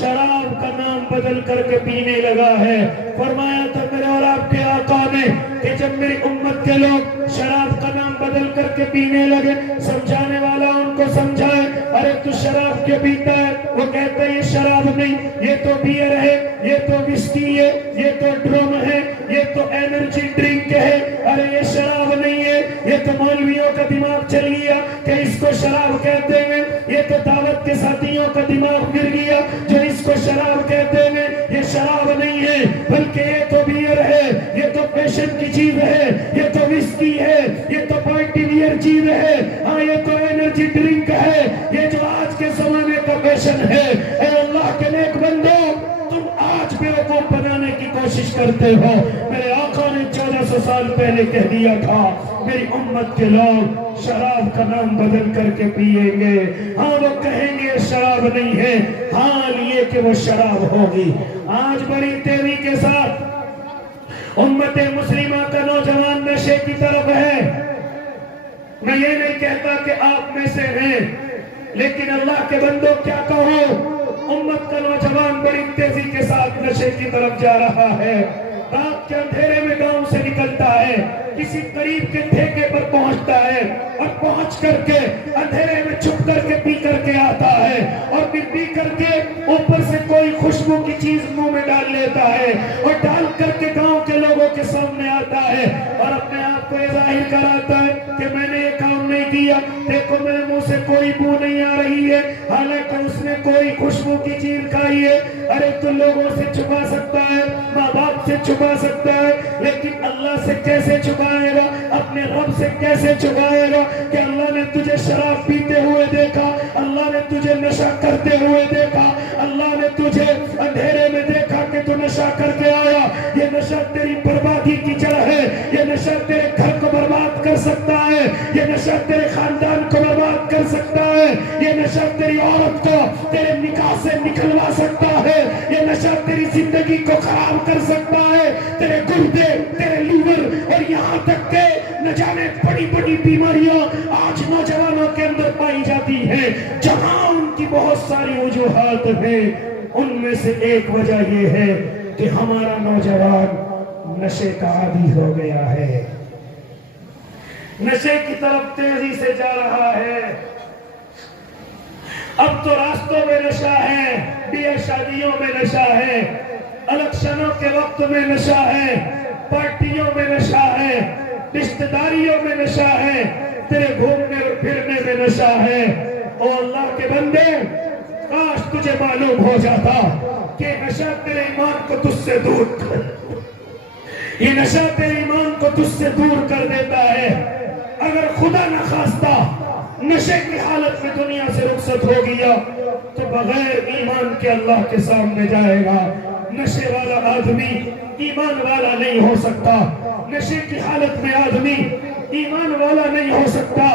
شراب کا نام بدل کر کے پینے لگا ہے۔ فرمایا تھا میرے اور آپ کے آقا نے کہ جب میری امت کے لوگ شراب کا نام بدل کر کے پینے لگے، سمجھانے والا ان کو سمجھائے، ارے تو شراب کیا پیتا ہے؟ وہ کہتا ہے یہ شراب نہیں، یہ تو بیئر ہے، یہ تو وسکی ہے، یہ تو ڈرم ہے، یہ تو انرجی ڈرنک ہے، ارے یہ شراب نہیں ہے، یہ تو مولویوں کا دماغ چل گیا کہ اس کو شراب کہتے ہیں، یہ تو دعوت کے ساتھیوں کا دماغ گر گیا جو اس کو شراب کہتے ہیں، یہ شراب نہیں ہے بلکہ یہ تو بیئر ہے، یہ تو پیشن کی چیز ہے، یہ تو وسکی ہے، یہ تو پارٹی ویئر چیز ہے، ہاں یہ تو انرجی ڈرنک ہے، یہ جو آج کے زمانے کا پیشن ہے۔ اے اللہ کے نیک بندو، تم آج بیوقوف بنانے کی کوشش کرتے ہو۔ میرے آقا نے 1400 سال پہلے کہہ دیا تھا میری امت کے لوگ شراب کا نام بدل کر کے پیئیں گے، ہاں وہ کہیں گے شراب نہیں ہے، حال یہ کہ وہ شراب ہوگی۔ آج بڑی تیزی کے ساتھ امت مسلمہ کا نوجوان نشے کی طرف ہے۔ میں یہ نہیں کہتا کہ آپ میں سے ہیں، لیکن اللہ کے بندوں کیا کہو، امت کا نوجوان بڑی تیزی کے ساتھ نشے کی طرف جا رہا ہے۔ رات کے اندھیرے میں گاؤں سے نکلتا ہے، کسی قریب کے ٹھیکے پر پہنچتا ہے، اور پہنچ کر کے اندھیرے میں چھپ کر کے پی کر کے آتا ہے، اور پھر پی کر کے اوپر سے کوئی خوشبو کی چیز منہ میں ڈال لیتا ہے، اور ڈال کر کے گاؤں کے لوگوں کے سامنے آتا ہے اور اپنے آپ کو یہ ظاہر کراتا ہے کہ میں نے یہ کام نہیں کیا، دیکھو میرے منہ سے کوئی بو نہیں آ رہی ہے، حالانکہ اس نے کوئی خوشبو کی چیز کھائی ہے۔ ارے تو لوگوں سے چھپا سکتا ہے، ماں باپ سے چھپا سکتا ہے، لیکن اللہ سے کیسے چھپائے گا؟ اپنے رب سے کیسے چھپائے گا کہ اللہ نے تجھے شراب پیتے ہوئے دیکھا، اللہ نے تجھے نشہ کرتے ہوئے دیکھا، اللہ نے تجھے اندھیرے میں دیکھا کہ تو نشہ کر کے آیا۔ یہ نشہ تیری بربادی کی جڑ ہے، یہ نشہ تیرے گھر کو برباد کر سکتا ہے، یہ نشہ تیرے خاندان کو برباد کر سکتا ہے، یہ نشہ تیری عورت کو تیرے نکاح سے نکلوا سکتا ہے، یہ نشہ تیری زندگی کو خراب کر سکتا ہے، تیرے گردے، تیرے لیور، اور یہاں تک کہ نہ جانے بڑی بڑی بیماریاں آج نوجوانوں کے اندر پائی جاتی ہیں، جہاں ان کی بہت ساری وجوہات ہیں۔ ان میں سے ایک وجہ یہ ہے کہ ہمارا نوجوان نشے کا عادی ہو گیا ہے، نشے کی طرف تیزی سے جا رہا ہے۔ اب تو راستوں میں نشہ ہے، بیاہ شادیوں میں نشہ ہے، الیکشنوں کے وقت میں نشہ ہے، پارٹیوں میں نشہ ہے، رشتہ داریوں میں نشہ ہے، تیرے گھومنے اور پھرنے میں نشہ ہے۔ او اللہ کے بندے، کاش تجھے معلوم ہو جاتا کہ نشہ تیرے ایمان کو تجھ سے دور کر، یہ نشہ تیرے ایمان کو تجھ سے دور کر دیتا ہے۔ اگر خدا نہ خواستہ نشے کی حالت میں دنیا سے رخصت ہو گیا تو بغیر ایمان کے اللہ کے سامنے جائے گا۔ نشے والا آدمی ایمان والا نہیں ہو سکتا، نشے کی حالت میں آدمی ایمان والا نہیں ہو سکتا۔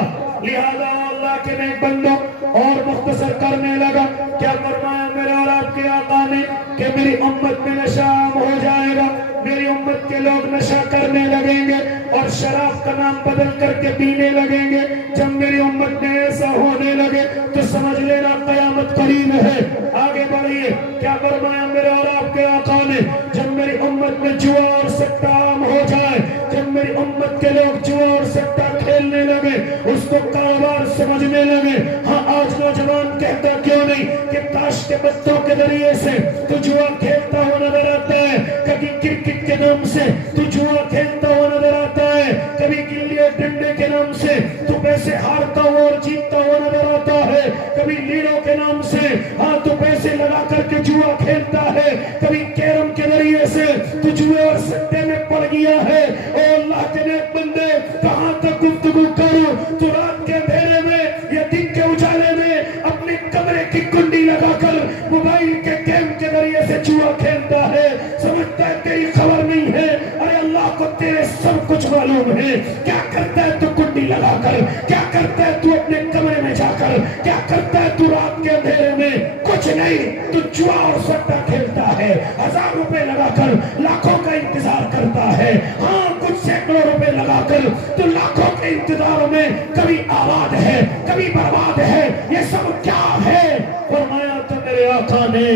لہذا اللہ کے نیک بندوں، اور مختصر کرنے لگا، کیا فرمایا میرے اور آپ کے آقا نے کہ میری امت میں نشہ عام ہو جائے گا، میری امت کے لوگ نشہ کرنے لگیں گے اور شراب کا نام بدل کر کے پینے لگیں گے۔ جب میری امت میں ایسا ہونے لگے تو سمجھ لینا قیامت قریب ہے۔ آگے بڑھیے، کیا فرمایا میرے اور آپ کے آقا نے، جب میری امت میں جوا اور سٹہ عام ہو جائے، جب میری امت کے لوگ جوا اور سٹہ کھیلنے لگے، اس کو کاروبار سمجھنے لگے۔ ہاں، آج نوجوان کہتا کیوں نہیں کہ تاش کے پتوں کے ذریعے سے تو جوا کھیلتا ہوا نظر آتا ہے، کبھی کرکٹ کے نام سے تو جوا کھیلتا ہوا نظر آتا ہے، کبھی گلی اور ڈنڈے کے نام سے تو پیسے ہارتا ہوا اور جیتتا ہوا نظر آتا ہے، کبھی لیڈو کے نام سے ہاں تو پیسے لگا کر کے جوا کھیلتا ہے، کبھی کیرم کے ذریعے سے تو جوا اور سٹے میں پڑ گیا ہے۔ اے اللہ کے نیک بندے، کہاں تک گفتگو کروں؟ تو رات کے اندھیرے میں یا دن کے اجالے میں اپنے کمرے کی کنڈی لگا کر موبائل کے گیم کے ذریعے سے جوا کھیلتا ہے، سمجھتا ہے تیری خبر نہیں ہے۔ ارے اللہ کو تیرے سب کچھ معلوم ہے۔ کیا کرتا ہے تو کنڈی لگا کر، کیا کرتا ہے تو اپنے کمرے میں جا کر، کیا کرتا ہے تو رات کے اندھیرے میں؟ کچھ نہیں، تو جوا اور سٹہ کھیلتا ہے، 1000 روپے لگا کر لاکھوں کا انتظار کرتا ہے۔ ہاں، کچھ سینکڑوں روپے لگا کر تو لاکھوں کے انتظار میں کبھی آباد ہے، کبھی برباد ہے۔ یہ سب کیا ہے؟ فرمایا تو میرے آقا نے،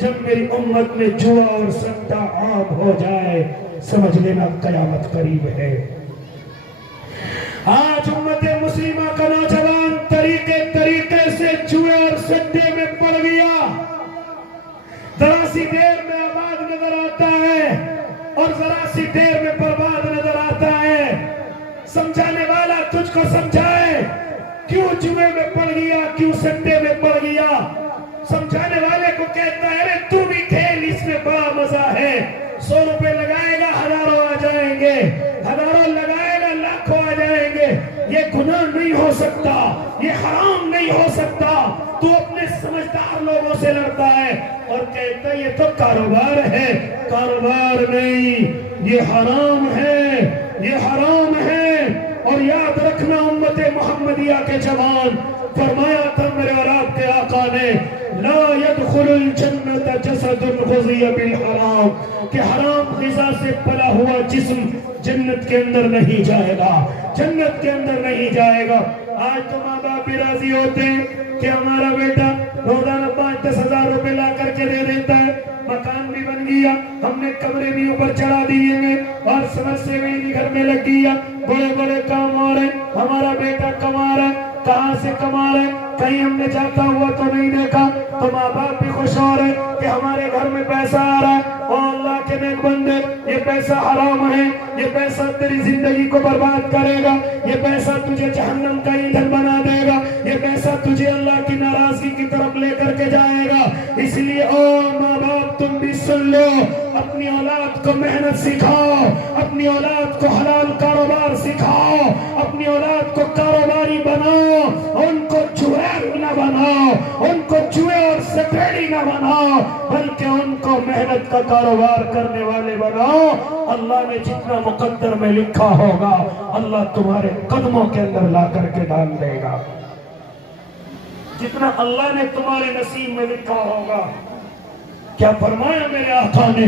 جب میری امت میں جوا اور سٹہ عام ہو جائے سمجھ لینا قیامت قریب ہے۔ آج امت مسلمہ کا نوجوان طریقے سے جوئے اور سٹے میں پڑ گیا، ذرا سی دیر میں آباد نظر آتا ہے اور ذرا سی دیر میں برباد نظر آتا ہے۔ سمجھانے والا تجھ کو سمجھائے، کیوں جوئے میں پڑ گیا، کیوں سٹے میں پڑ گیا؟ سمجھانے والے کو کہتا ہے، ارے تو بھی کھیل، اس میں بڑا مزہ ہے۔ 100 روپے لگائے گا، ہزاروں آ جائیں گے، ہزاروں لگائے گا، لاکھوں آ جائیں گے۔ یہ گناہ نہیں ہو سکتا، یہ حرام نہیں ہو سکتا۔ تو اپنے سمجھدار لوگوں سے لڑتا ہے اور کہتا ہے یہ تو کاروبار ہے۔ کاروبار نہیں، یہ حرام ہے، یہ حرام ہے۔ اور یاد رکھنا امت محمدیہ کے جوان، فرمایا تھا میرے اور آپ کے آقا نے، لا يدخل الجنت جسد غذی بالحرام، کہ حرام غذا سے پلا ہوا جسم جنت کے اندر نہیں جائے گا، جنت کے اندر نہیں جائے گا۔ آج تو ماں باپ بھی راضی ہوتے ہیں کہ ہمارا بیٹا روزانہ 5-10 ہزار روپے لا کر کے دے دیتا ہے، مکان بھی بن گیا، ہم نے کمرے بھی اوپر چڑھا دیے ہیں اور سمجھ بھی گھر میں لگ گیا، بڑے بڑے کام ہو رہے ہیں، ہمارا بیٹا کما رہا ہے۔ کہاں سے کما رہے ہیں؟ کہیں ہم نے جاتا ہوا تو نہیں دیکھا۔ تو ماں باپ بھی خوش ہو رہے کہ ہمارے گھر میں پیسہ آ رہا ہے۔ اور اللہ کے نیک بندے، یہ پیسہ حرام ہے، یہ پیسہ تیری زندگی کو برباد کرے گا، یہ پیسہ تجھے جہنم کا ایندھن بنا دے گا، یہ پیسہ تجھے اللہ کی ناراضگی کی طرف لے کر کے جائے گا۔ اس لیے او ماں باپ، تم بھی سن لو، اپنی اولاد کو محنت سکھاؤ، اپنی اولاد کو حلال کاروبار سکھاؤ، اپنی اولاد کو کاروباری بناؤ، ان کو جوہر نہ بناؤ، ان کو جوئے اور سپیڑی نہ بناؤ، بلکہ ان کو محنت کا کاروبار کرنے والے بناؤ۔ اللہ نے جتنا مقدر میں لکھا ہوگا اللہ تمہارے قدموں کے اندر لا کر کے ڈال دے گا، جتنا اللہ نے تمہارے نصیب میں لکھا ہوگا۔ کیا فرمایا میرے آقا نے؟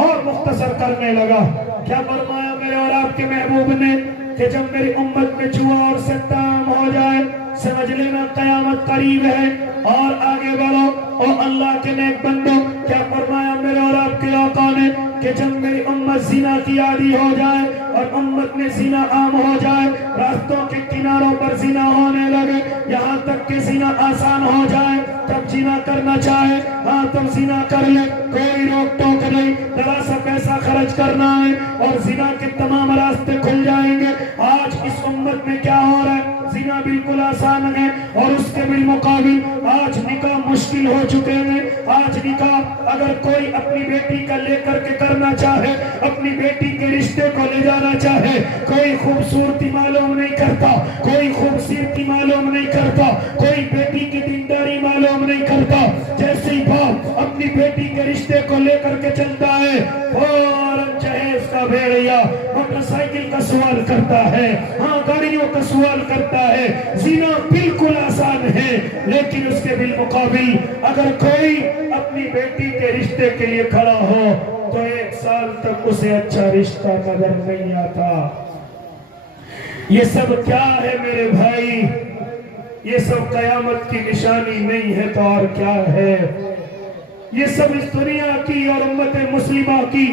اور مختصر کرنے لگا، کیا فرمایا میرے اور آپ کے محبوب نے کہ جب میری امت میں جوا اور سٹہ عام ہو جائے سمجھ لینا قیامت قریب ہے۔ اور آگے بڑھو اور اللہ کے نیک بندو، کیا فرمایا میرے اور آپ کے آقا نے کہ جب میری امت زنا کی عادی ہو جائے اور امت میں زنا عام ہو جائے، راستوں کے کناروں پر زنا ہونے لگے، یہاں تک کہ زنا آسان ہو جائے، تب زنا کرنا چاہے ہاں تو زنا کر لے، کوئی روک ٹوک نہیں، ذرا سا پیسہ خرچ کرنا ہے اور زنا کے تمام راستے کھل جائیں گے۔ آج اس امت میں کیا ہو رہا ہے؟ زنا بالکل آسان ہے اور اس کے بالمقابل آج نکاح مشکل ہو چکے ہیں۔ آج نکاح اگر کوئی اپنی بیٹی کا لے کر کے کرنا چاہے، اپنی بیٹی کے رشتے کو لے جانا چاہے، کوئی خوبصورتی معلوم نہیں کرتا، کوئی خوبصورتی معلوم نہیں کرتا، کوئی بیٹی کی دینداری معلوم نہیں کرتا۔ جیسے ہی باپ اپنی بیٹی کے رشتے کو لے کر کے چلتا ہے، فوراً جہیز کا بھیڑیا موٹر سائیکل کا سوال کرتا ہے، ہاں گاڑیوں کا سوال کرتا ہے۔ زنا بالکل آسان ہے، لیکن اس کے بالمقابل اگر کوئی اپنی بیٹی کے رشتے کے لیے کھڑا ہو تو 1 سال تک اسے اچھا رشتہ نظر نہیں آتا۔ یہ سب کیا ہے میرے بھائی؟ یہ سب قیامت کی نشانی نہیں ہے تو اور کیا ہے؟ یہ سب اس دنیا کی اور امت مسلمہ کی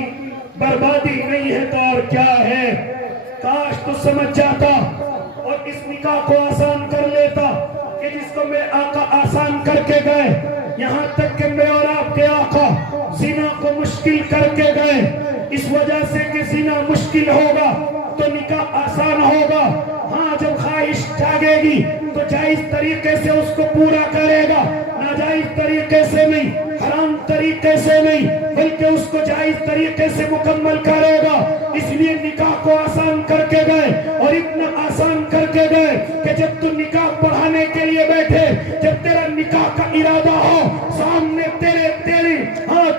بربادی نہیں ہے تو اور کیا ہے؟ کاش تو سمجھ جاتا اور اس نکاح کو آسان کر لیتا کہ جس کو میرے آقا آسان کر کے گئے، یہاں تک کہ میرے اور آپ کے آقا زنا کو مشکل کر کے گئے، اس وجہ سے کہ زنا مشکل ہوگا تو نکاح آسان ہوگا۔ ہاں جب خواہش جاگے گی تو جائز طریقے سے اس کو پورا کرے گا، ناجائز طریقے سے نہیں، حرام طریقے سے نہیں، بلکہ اس کو جائز طریقے سے مکمل کرے گا۔ اس لیے نکاح کو آسان کر کے گئے اور اتنا آسان کر کے گئے کہ جب تو نکاح پڑھانے کے لیے بیٹھے، جب تیرا نکاح کا ارادہ ہو، سامنے تیرے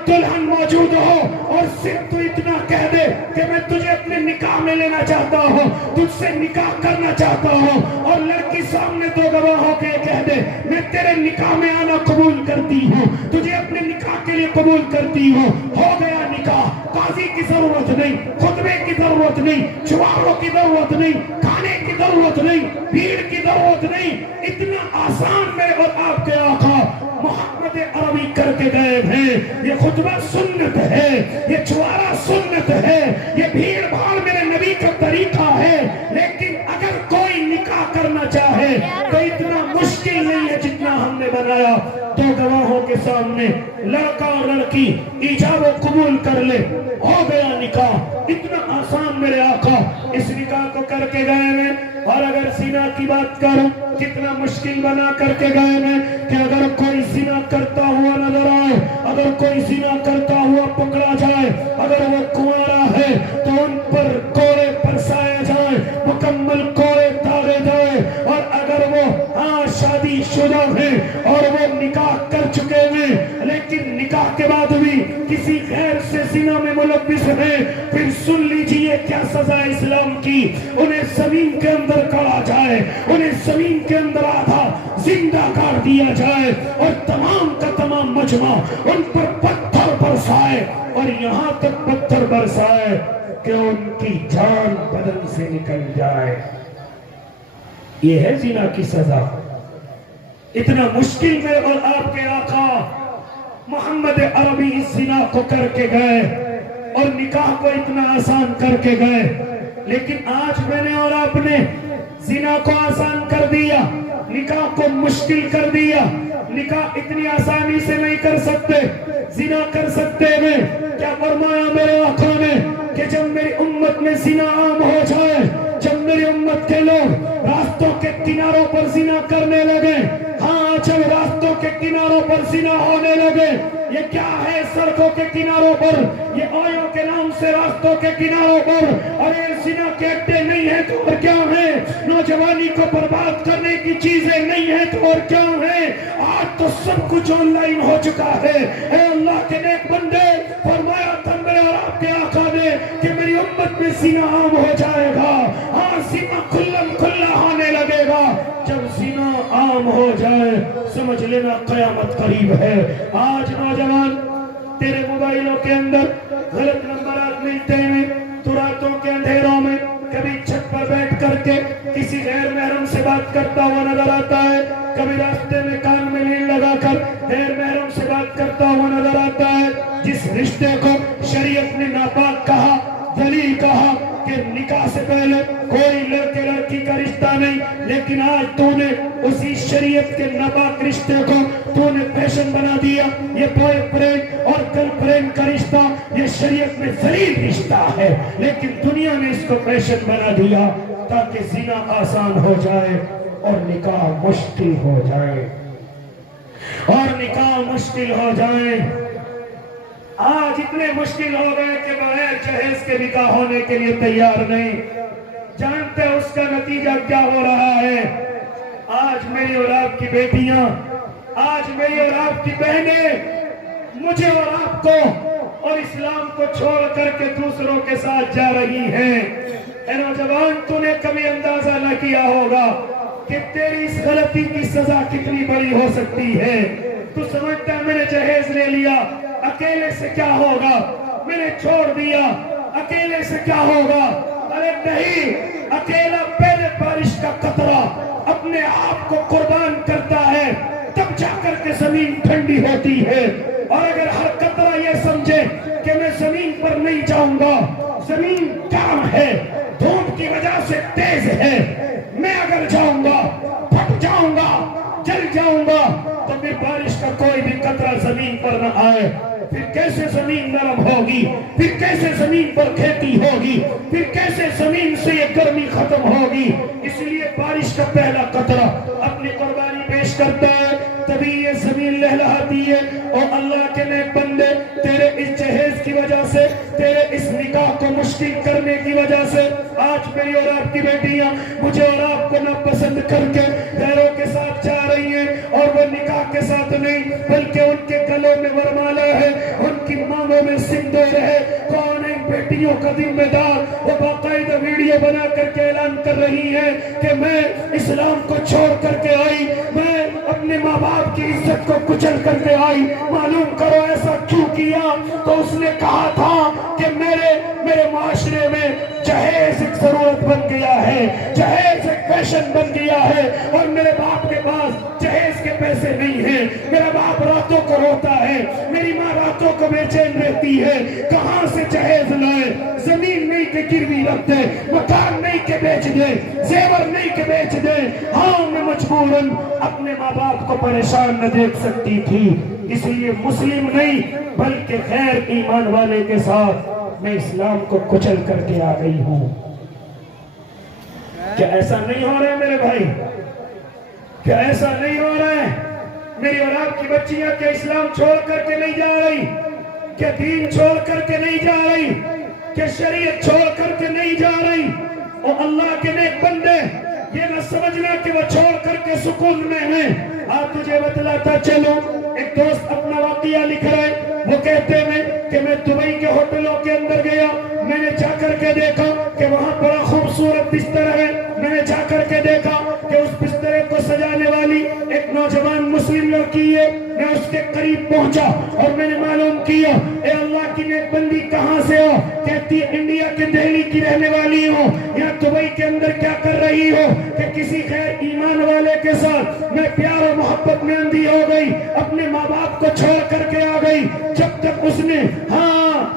دلہن موجود ہو اور صرف تو اتنا کہہ دے کہ میں تجھے اپنے نکاح میں لینا چاہتا ہوں، تجھ سے نکاح کرنا چاہتا ہوں، اور لڑکی سامنے 2 گواہوں کے کہہ دے میں تیرے نکاح میں آنا قبول کرتی ہوں، تجھے اپنے نکاح کے لیے قبول کرتی ہوں، ہو گیا نکاح۔ قاضی کی ضرورت نہیں، خطبے کی ضرورت نہیں، چواروں کی ضرورت نہیں، کھانے کی ضرورت نہیں، بھیڑ کی ضرورت نہیں، اتنا آسان میں اور آپ کے آقا محمد عربی کر کے گئے ہیں۔ یہ خطبہ سنت ہے، یہ چوارا سنت ہے، یہ بھیڑ بھاڑ میرے نبی کا طریقہ ہے، لیکن اگر کوئی نکاح کرنا چاہے تو اتنا مشکل نہیں ہے جتنا ہم نے بنایا۔ 2 گواہوں کے سامنے لڑکا اور لڑکی ایجاب و قبول کر لے، ہو گیا نکاح۔ اتنا آسان میرے آقا اس نکاح کو کر کے گئے ہیں۔ اور اگر زنا کی بات کروں کتنا مشکل بنا کر کے گئے ہیں کہ اگر کوئی زنا کرتا ہوا نظر آئے، اگر کوئی زنا کرتا ہوا پکڑا جائے، اگر وہ کنوارا ہے تو ان پر کوڑے برسائے جائیں، مکمل کوڑے داغے جائیں، اور اگر وہ شادی شدہ ہیں اور وہ نکاح کر چکے ہیں لیکن نکاح کے بعد بھی کسی غیر سے زنا میں ملوث ہیں، پھر سن لیجئے کیا سزا اسلام کی۔ انہیں زمین کے اندر گاڑا جائے، انہیں زمین کے اندر آدھا زندہ گاڑ دیا جائے، اور تمام کا تمام مجمع ان پر پتھر برسائے، اور یہاں تک پتھر برسائے کہ ان کی جان بدن سے نکل جائے۔ یہ ہے زنا کی سزا۔ اتنا مشکل میں اور آپ کے آقا محمد عربی اس زنا کو کر کے گئے اور نکاح کو اتنا آسان کر کے گئے، لیکن آج میں نے اور آپ نے زنا کو آسان کر دیا، نکاح کو مشکل کر دیا۔ نکاح اتنی آسانی سے نہیں کر سکتے، زنا کر سکتے ہیں۔ کیا فرمایا میرے آقا نے کہ جب میری امت میں زنا عام ہو جائے، جب میری امت کے لوگ راستوں کے کناروں پر زنا کرنے لگے، ہاں جب راستوں کے کناروں پر زنا ہونے لگے، یہ کیا ہے سڑکوں کے کناروں پر، یہ اویو کے نام سے راستوں کے کناروں پر، اور یہ زنا کے اڈے نہیں ہیں تو اور کیا ہیں، نوجوانی کو برباد کرنے کی چیزیں نہیں ہیں تو اور کیا ہیں۔ آج تو سب کچھ آن لائن ہو چکا ہے۔ اے اللہ کے نیک بندے، فرمایا تھا میرے اور آپ کے آقا نے کہ میری امت میں زنا عام ہو جائے گا، ہاں زنا کھلم کھلا ہونے لگے گا۔ جب زنا عام ہو جائے سمجھ لینا قیامت قریب ہے۔ آج نوجوان تیرے موبائلوں کے اندر غلط نمبرات ملتے ہیں، تو راتوں کے اندھیروں میں کبھی چھت پر بیٹھ کر کے کسی غیر محرم سے بات کرتا ہوا نظر آتا ہے، کبھی راستے میں کان میں لیڈ لگا کر غیر محرم سے بات کرتا ہوا نظر آتا ہے۔ جس رشتے کو شریعت نے ناپاک کہا، ذلیل کہا کہ نکاح سے پہلے کوئی لڑکے لڑکی کا رشتہ نہیں، لیکن آج تو نے اسی شریعت کے ناپاک رشتے کو تو نے پیش فیشن بنا دیا. یہ بوائے فرینڈ اور گرل فرینڈ کا رشتہ یہ شریعت میں ذلیل رشتہ ہے، لیکن دنیا نے اس کو فیشن بنا دیا تاکہ زنا آسان ہو جائے اور نکاح مشکل ہو جائے، اور نکاح مشکل ہو جائے. آج اتنے مشکل ہو گئے کہ بغیر جہیز کے نکاح ہونے کے لیے تیار نہیں. جانتے ہیں اس کا نتیجہ کیا ہو رہا ہے؟ آج میری اور آپ کی بیٹیاں، آج میری اور آپ کی بہنیں مجھے اور آپ کو اور اسلام کو چھوڑ کر کے دوسروں کے ساتھ جا رہی ہیں. اے نوجوان، تو نے کبھی اندازہ نہ کیا ہوگا کہ تیری اس غلطی کی سزا کتنی بڑی ہو سکتی ہے. تو سمجھتا ہے میں نے جہیز لے لیا، اکیلے سے کیا ہوگا، میں نے چھوڑ دیا، اکیلے سے کیا ہوگا. ارے نہیں، اکیلا پہلے بارش کا قطرہ اپنے آپ کو قربان کرتا ہے، تب جا کر کے زمین ٹھنڈی ہوتی ہے. اور اگر ہر قطرہ یہ سمجھے کہ میں زمین پر نہیں جاؤں گا، زمین گرم ہے، دھوپ کی وجہ سے تیز ہے، میں اگر جاؤں گا پھٹ جاؤں گا، جل جاؤں گا، تو پھر بارش کا کوئی بھی قطرہ زمین پر نہ آئے. پھر کیسے زمین نرم ہوگی، پھر کیسے زمین پر کھیتی ہوگی، پھر کیسے زمین سے یہ گرمی ختم ہوگی. اس لیے بارش کا پہلا قطرہ اپنی قربانی پیش کرتا ہے، تبھی یہ زمین لہلہاتی ہے. اور اللہ کے نیک بندے، تیرے اس جہیز کی وجہ سے، تیرے اس نکاح کو مشکل کرنے کی وجہ سے آج میری اور آپ کی بیٹیاں مجھے اور آپ کو ناپسند کر کے غیروں کے ساتھ جا رہی ہیں. اور وہ نکاح کے ساتھ نہیں بلکہ ان کے گلوں میں ورمالا ہے، ان کی مانگوں میں سندور ہے. کون ہے بیٹیوں کا ذمہ دار؟ وہ باقاعدہ ویڈیو بنا کر کے اعلان کر رہی ہے کہ میں اسلام کو چھوڑ کر کے آئی، میں اپنے ماں باپ کی عزت کو کچل کر کے آئی. معلوم کرو ایسا کیوں کیا؟ تو اس نے کہا تھا کہ میرے معاشرے میں جہیز ایک ضرورت بن گیا ہے، جہیز ایک فیشن بن گیا ہے، اور میرے باپ کے پاس جہیز کے پیسے نہیں ہیں. میرا باپ راتوں کو روتا ہے، میری ماں راتوں کو بے چین رہتی ہے. کہاں سے جہیز لائے؟ زمین نہیں کہ گروی رکھ دے، مکان نہیں کہ بیچ دے، زیور نہیں کہ بیچ دے. ہاں میں مجبوراً اپنے ماں باپ کو پریشان نہ دیکھ سکتی تھی، اس لیے مسلم نہیں بلکہ غیر ایمان والے کے ساتھ میں اسلام کو کچل کر کے آ گئی ہوں. کیا ایسا نہیں ہو رہا ہے میرے بھائی؟ کیا ایسا نہیں ہو رہا ہے؟ میری اور آپ کی بچیاں کیا اسلام چھوڑ کر کے نہیں جا رہی؟ کیا دین چھوڑ کر کے نہیں جا رہی؟ کیا شریعت چھوڑ کر کے نہیں جا رہی؟ اور اللہ کے نیک بندے، یہ نہ سمجھنا کہ وہ چھوڑ کر کے سکون میں ہیں. آپ تجھے بتلاتا چلو، ایک دوست اپنا واقعہ لکھ رہا ہے. وہ کہتے ہیں کہ میں دبئی کے ہوٹلوں کے اندر گیا، میں نے جا کر کے دیکھا کہ وہاں بڑا خوبصورت بستر ہے. میں نے جا کر کے دیکھا کہ اس بسترے کو سجانے والی ایک نوجوان مسلم لڑکی ہے. میں اس کے قریب پہنچا اور میں نے معلوم کیا، اے اللہ کی نیک بندی کہاں سے ہو؟ کہتی ہے انڈیا کے دہلی کی رہنے والی ہو. یہاں دبئی کے اندر کیا کر رہی ہو؟ کہ کسی غیر ایمان والے کے ساتھ میں پیار و محبت میں اندھی ہو گئی، اپنے ماں باپ کو چھوڑ کر کے آ گئی. جب تک اس نے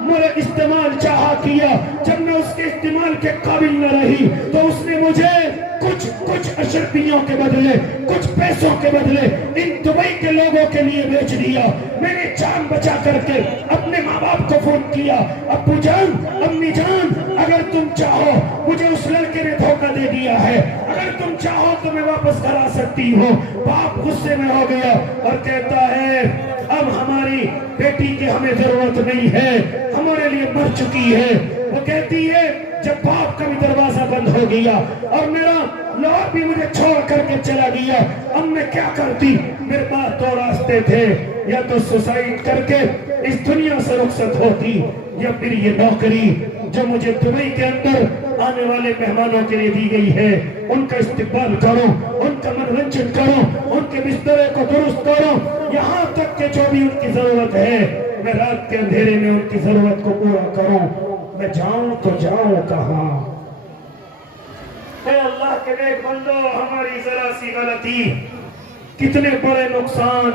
میرا استعمال چاہا کیا، جب میں اس کے استعمال کے قابل نہ رہی تو اس نے مجھے کچھ اشرفیوں کے بدلے، کچھ پیسوں کے بدلے ان دبئی کے لوگوں کے لیے بیچ دیا. میں نے جان بچا کر کے اپنے ماں باپ کو فون کیا، ابو جان، امی جان، اگر تم چاہو مجھے اس لڑکے نے دھوکہ دے دیا ہے، اگر تم چاہو تو میں واپس کرا سکتی ہوں. باپ غصے میں ہو گیا اور کہتا ہے اب ہماری بیٹی کی ہمیں ضرورت نہیں ہے، ہمارے لیے مر چکی ہے. وہ کہتی ہے جب باپ کا بھی دروازہ بند ہو گیا اور میرا لوگ بھی مجھے چھوڑ کر کے چلا گیا، اب میں کیا کرتی؟ میرے پاس دو راستے تھے، یا تو سوسائڈ کر کے اس دنیا سے رخصت ہوتی، یا پھر یہ نوکری جو مجھے دبئی کے اندر آنے والے مہمانوں کے لیے دی گئی ہے ان کا استقبال کرو، ان کا منورنجن کرو، ان کے بسترے کو درست کرو، یہاں تک کہ جو بھی ان کی ضرورت ہے میں رات کے اندھیرے میں ان کی ضرورت کو پورا کروں. میں جاؤں تو جاؤں کہاں؟ اے اللہ کے نیک بندو، ہماری ذرا سی غلطی کتنے بڑے نقصان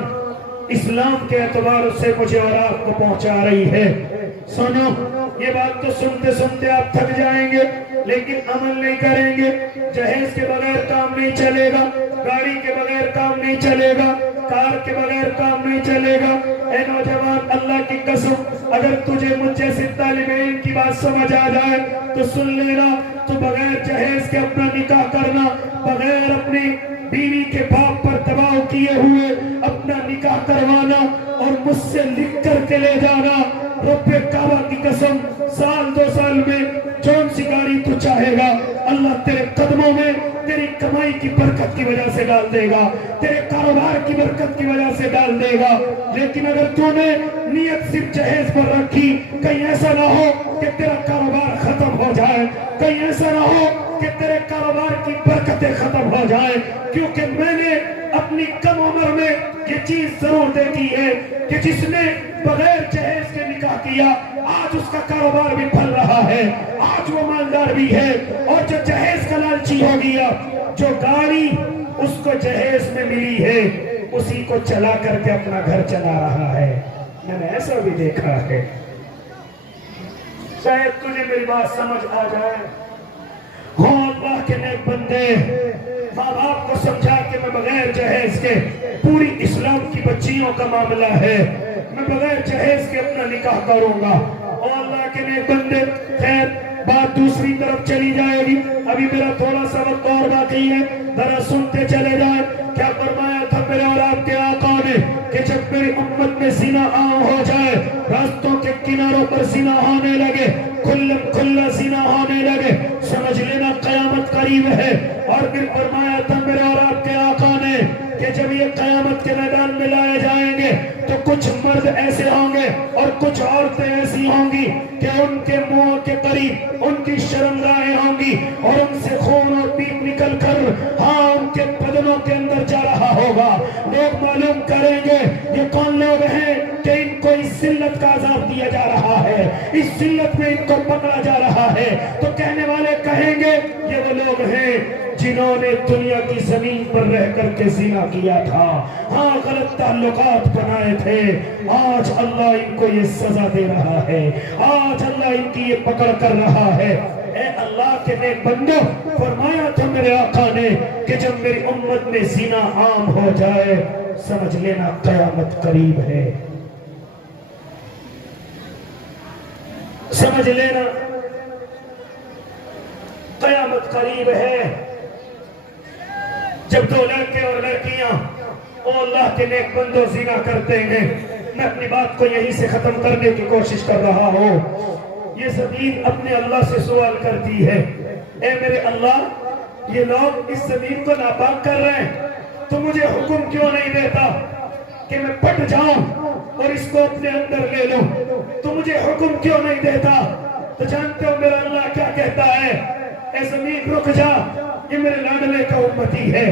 اسلام کے اعتبار سے مجھے اور آپ کو پہنچا رہی ہے. سنو، یہ بات تو سنتے سنتے آپ تھک جائیں گے لیکن عمل نہیں کریں گے. جہیز کے بغیر کام نہیں چلے گا، گاڑی کے بغیر کام نہیں چلے گا، کار کے بغیر کام نہیں چلے گا۔ اے نوجوان، اللہ کی قسم اگر تجھے مجھ جیسے طالب علم کی بات سمجھ آ جائے تو سن لینا، تو بغیر جہیز کے اپنا نکاح کرنا، بغیر اپنی بیوی کے باپ پر دباؤ کیے ہوئے اپنا نکاح کروانا اور مجھ سے لکھ کر کے لے جانا، رب کعبہ کی قسم سال 2 سال میں جون سی گاڑی تو چاہے گا اللہ تیرے قدموں میں تیری کمائی کی برکت کی وجہ سے ڈال دے گا، تیرے کاروبار کی برکت کی وجہ سے ڈال دے گا۔ لیکن اگر تو نے نیت صرف جہیز پر رکھی، کہیں ایسا نہ ہو کہ تیرا کاروبار ختم ہو جائے، کہیں ایسا نہ ہو کہ تیرے کاروبار کی برکتیں ختم ہو جائیں، کیونکہ میں نے اپنی کم عمر میں یہ چیز ضرور دیکھی ہے کہ جس نے بغیر جہیز کے نکاح کیا آج اس کا کاروبار بھی پھل رہا ہے، آج وہ مالدار بھی ہے، اور جو جہیز کا لالچی ہو گیا، جو گاڑی اس کو جہیز میں ملی ہے اسی کو چلا کر کے اپنا گھر چلا رہا ہے۔ میں نے ایسا بھی دیکھا ہے۔ شاید تجھے میری بات سمجھ آ جائے۔ اللہ کے نیک بندے، ماں باپ کو سمجھا کہ میں بغیر جہیز کے، پوری اسلام کی بچیوں کا معاملہ ہے، میں بغیر جہیز کے اپنا نکاح کروں گا۔ اور اللہ کے نیک بندے، خیر بات دوسری طرف چلی جائے گی، ابھی میرا تھوڑا سا وقت اور باقی ہے، ذرا سنتے چلے جائیں۔ کیا فرمایا تھا میرے اور آپ کے آقا نے کہ جب میری امت میں زنا عام ہو جائے، راستوں کے کناروں پر زنا ہونے لگے، کھلا زنا ہونے لگے، سمجھ لینا قیامت قریب ہے۔ اور پھر فرمایا تھا میرے اور آپ کے آقا نے کہ جب یہ قیامت کے میدان میں لائے جائیں گے تو کچھ مرد ایسے ہوں گے اور کچھ عورتیں ایسی ہوں گی کہ ان کے منہ کے قریب ان کی شرمگاہیں ہوں گی اور ان سے خون اور پیپ نکل کر ان کے بدنوں کے اندر جا رہا ہوگا۔ لوگ معلوم کریں گے یہ کون لوگ ہیں کہ ان کو اس ذلت کا عذاب دیا جا رہا ہے، اس ذلت میں ان کو پکڑا جا رہا ہے، تو کہنے والے کہیں گے یہ وہ لوگ ہیں جنہوں نے دنیا کی زمین پر رہ کر کے زنا کیا تھا، غلط تعلقات بنائے تھے، آج اللہ ان کو یہ سزا دے رہا ہے، آج اللہ ان کی یہ پکڑ کر رہا ہے۔ اے اللہ کے نیک بندو، فرمایا تھا میرے آقا نے کہ جب میری امت میں زنا عام ہو جائے سمجھ لینا قیامت قریب ہے، سمجھ لینا قیامت قریب ہے۔ جب 2 لڑکے اور لڑکیاں اللہ کے نیک بندوں زنا کرتے ہیں، میں اپنی بات کو یہیں سے ختم کرنے کی کوشش کر رہا ہوں۔ یہ زمین اپنے اللہ سے سوال کرتی ہے، اے میرے اللہ، یہ لوگ اس زمین کو ناپاک کر رہے ہیں، تو مجھے حکم کیوں نہیں دیتا کہ میں پٹ جاؤں اور اس کو اپنے اندر لے لوں؟ تو مجھے حکم کیوں نہیں دیتا؟ تو جانتے ہو میرا اللہ کیا کہتا ہے؟ اے زمین رک جا، یہ میرے لاڈلے کا امتی ہے،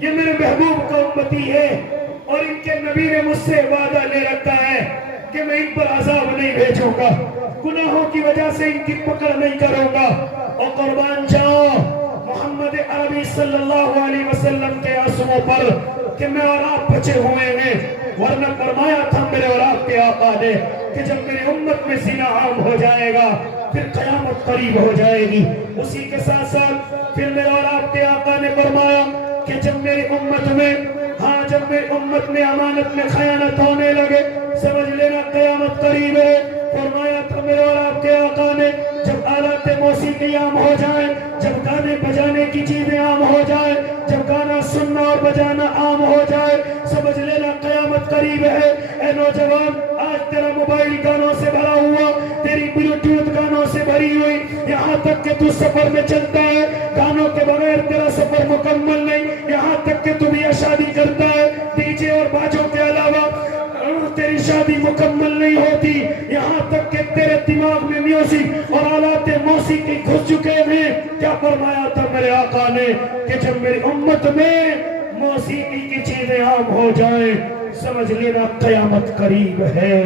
یہ میرے محبوب کا امتی ہے، اور ان کے نبی نے مجھ سے وعدہ لے رکھا ہے کہ میں ان پر عذاب نہیں بھیجوں گا، گناہوں کی وجہ سے ان کی پکڑ نہیں کروں گا۔ اور قربان جاؤ محمد عربی صلی اللہ علیہ وسلم کے آنسوؤں پر کہ میں اور آپ بچے ہوئے ہیں، ورنہ فرمایا تھا میرے اور آپ کے آقا نے کہ جب میری امت میں زنا عام ہو جائے گا پھر قیامت قریب ہو جائے گی۔ اسی کے ساتھ ساتھ پھر میرے اور آپ کے آقا نے فرمایا کہ جب میری امت میں امانت میں خیانت ہونے لگے سمجھ لینا قیامت قریب ہے۔ فرمایا تھا میرے اور آپ کے آقا نے جب آلات موسیقی عام ہو جائیں، جب گانے بجانے کی چیزیں عام ہو جائیں، جب گانا سننا اور بجانا عام ہو جائے سمجھ لینا قیامت قریب ہے۔ اے نوجوان، آج تیرا موبائل گانوں سے بھرا ہوا، تیری بلوٹوتھ گانوں سے بھری ہوئی، یہاں تک کہ تو سفر میں چلتا ہے، گانوں کے بغیر تیرا سفر مکمل نہیں، یہاں تک کہ تو بھی شادی کرتا ہے ڈی جے اور باجوں کے علاوہ تیری شادی مکمل نہیں ہوتی، یہاں تک کہ تیرے دماغ میں میوزک اور آلات موسیقی گھس چکے ہیں۔ کیا فرمایا تھا میرے آقا نے کہ جب میری امت میں موسیقی کی چیزیں عام ہو جائیں سمجھ لینا قیامت قریب ہے۔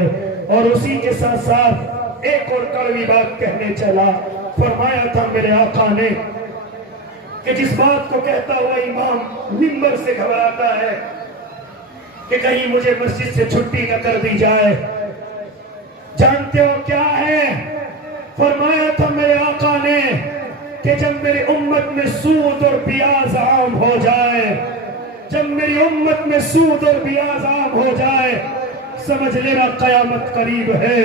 اور اسی کے ساتھ ساتھ ایک اور کڑوی بات کہنے چلا، فرمایا تھا میرے آقا نے کہ جس بات کو کہتا ہوا امام منبر سے گھبراتا ہے کہ کہیں مجھے مسجد سے چھٹی نہ کر دی جائے، جانتے ہو کیا ہے؟ فرمایا تھا میرے آقا نے کہ جب میری امت میں سود اور پیاز عام ہو جائے جب میری امت میں سود اور بیاض عام ہو جائے سمجھ لینا قیامت قریب ہے۔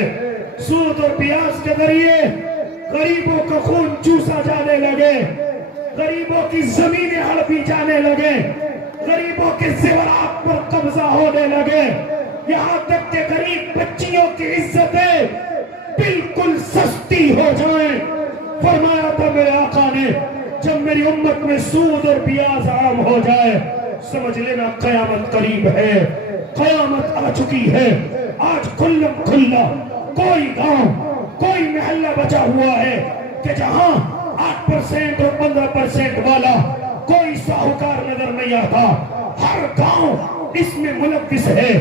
سود اور بیاض کے ذریعے غریبوں کا خون چوسا جانے لگے، غریبوں کی زمینیں ہڑپی جانے لگے، غریبوں کے زیورات پر قبضہ ہونے لگے، یہاں تک کہ غریب بچیوں کی عزتیں بالکل سستی ہو جائیں۔ فرمایا تھا میرے آقا نے جب میری امت میں سود اور بیاض عام ہو جائے سمجھ لینا قیامت قریب ہے، قیامت آ چکی ہے۔ آج کھلم کھلا کوئی گاؤں کوئی محلہ بچا ہوا ہے کہ جہاں 8% اور 15% والا کوئی ساہوکار نظر نہیں آتا۔ ہر گاؤں اس میں ملوث ہے،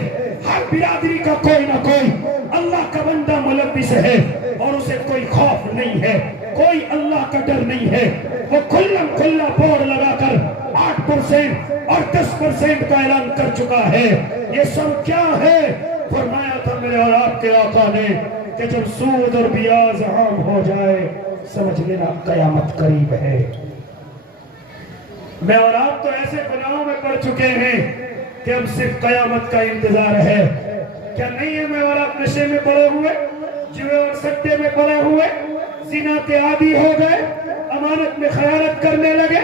ہر برادری کا کوئی نہ کوئی اللہ کا بندہ ملوث ہے اور اسے کوئی خوف نہیں ہے، کوئی اللہ کا ڈر نہیں ہے۔ وہ کھلم کھلا بورڈ لگا کر 8% اور 10% کا اعلان کر چکا ہے۔ یہ سب کیا ہے؟ فرمایا تھا میرے اور آپ کے آقا نے کہ جب سود اور بیاض عام ہو جائے سمجھ لینا قیامت قریب ہے۔ میں اور آپ تو ایسے گناہوں میں پڑ چکے ہیں کہ اب صرف قیامت کا انتظار ہے۔ کیا نہیں ہے میں اور آپ نشے میں پڑے ہوئے، جوے اور سٹے میں پڑے ہوئے، زنا کے عادی ہو گئے، امانت میں خیانت کرنے لگے،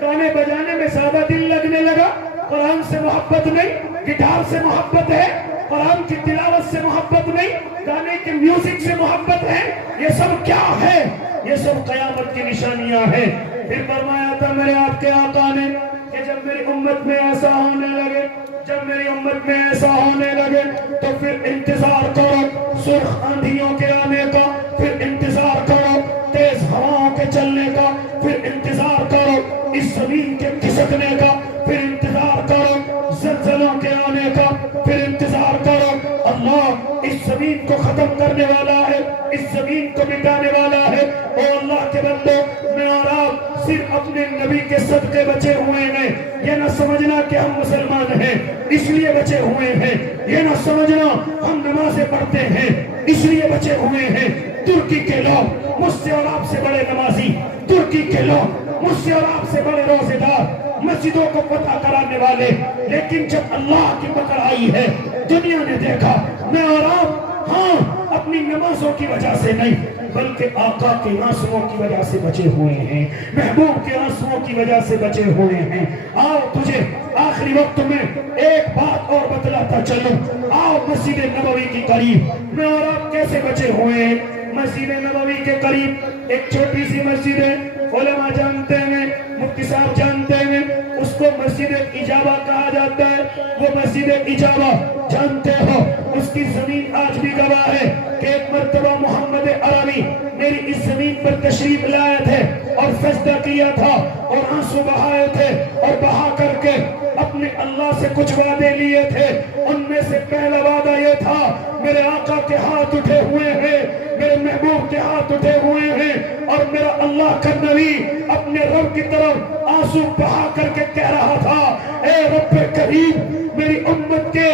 گانے بجانے میں زیادہ دل لگنے لگا، قرآن سے محبت نہیں، گٹار سے محبت ہے، قرآن کی تلاوت سے محبت نہیں، گانے کے میوزک سے محبت ہے۔ یہ سب کیا ہے؟ یہ سب قیامت کی نشانیاں ہیں۔ پھر فرمایا تھا میرے آپ کے آقا نے کہ جب میری امت میں ایسا ہونے لگے، جب میری امت میں ایسا ہونے لگے تو پھر انتظار کرو سرخ آندھیوں کے آنے کا، پھر انتظار کرو تیز ہواؤں کے چلنے کا، پھر انتظار کرو اس زمین کے کھسکنے کا، پھر انتظار کرو زلزلوں کے آنے کا، پھر انتظار کرو اللہ اس زمین کو ختم کرنے والا ہے، اس زمین کو مٹانے والا ہے۔ او اللہ کے بندو، میں اور آپ صرف اپنے نبی کے صدقے بچے ہوئے ہیں۔ یہ نہ سمجھنا کہ ہم مسلمان ہیں اس لیے بچے ہوئے ہیں، یہ نہ سمجھنا ہم نمازیں پڑھتے ہیں اس لیے بچے ہوئے ہیں۔ ترکی کے لوگ مجھ سے اور آپ سے بڑے نمازی، ترکی کے لوگ مجھ سے اور آپ سے بڑے روزے دار، مسجدوں کو فتح کرانے والے، لیکن جب اللہ کی پکڑ آئی ہے دنیا نے دیکھا میں اور آپ ہاں اپنی نمازوں کی وجہ سے نہیں بلکہ آقا کے آنسوؤں کی وجہ سے بچے ہوئے ہیں، محبوب کے آنسوؤں کی وجہ سے بچے ہوئے ہیں۔ آؤ تجھے آخری وقت میں ایک بات اور بتلاتا چلوں، آؤ مسجد نبوی کی قریب میں اور آپ کیسے بچے ہوئے ہیں۔ مسجد نبوی کے قریب ایک چھوٹی سی مسجد ہے، علماء جانتے ہیں، مفتی صاحب جانتے ہیں، اس کو مسجد اجابہ کہا جاتا ہے۔ وہ مسجد اجابہ جانتے ہو اس کی زمین آج بھی گواہ ہے کہ ایک مرتبہ محمد عربی میری اس زمین پر تشریف لائے تھے اور سجدہ کیا تھا اور آنسو بہائے تھے اور بہا کر کے اپنے اللہ سے کچھ وعدے لیے تھے۔ ان میں سے پہلا وعدہ یہ تھا میرے آقا کے ہاتھ اٹھے ہوئے ہیں، میرے محبوب کے ہاتھ اٹھے ہوئے ہیں اور میرا اللہ کا نبی اپنے رب کی طرف آنسو بہا کر کے کہہ رہا تھا اے رب کریم میری امت کے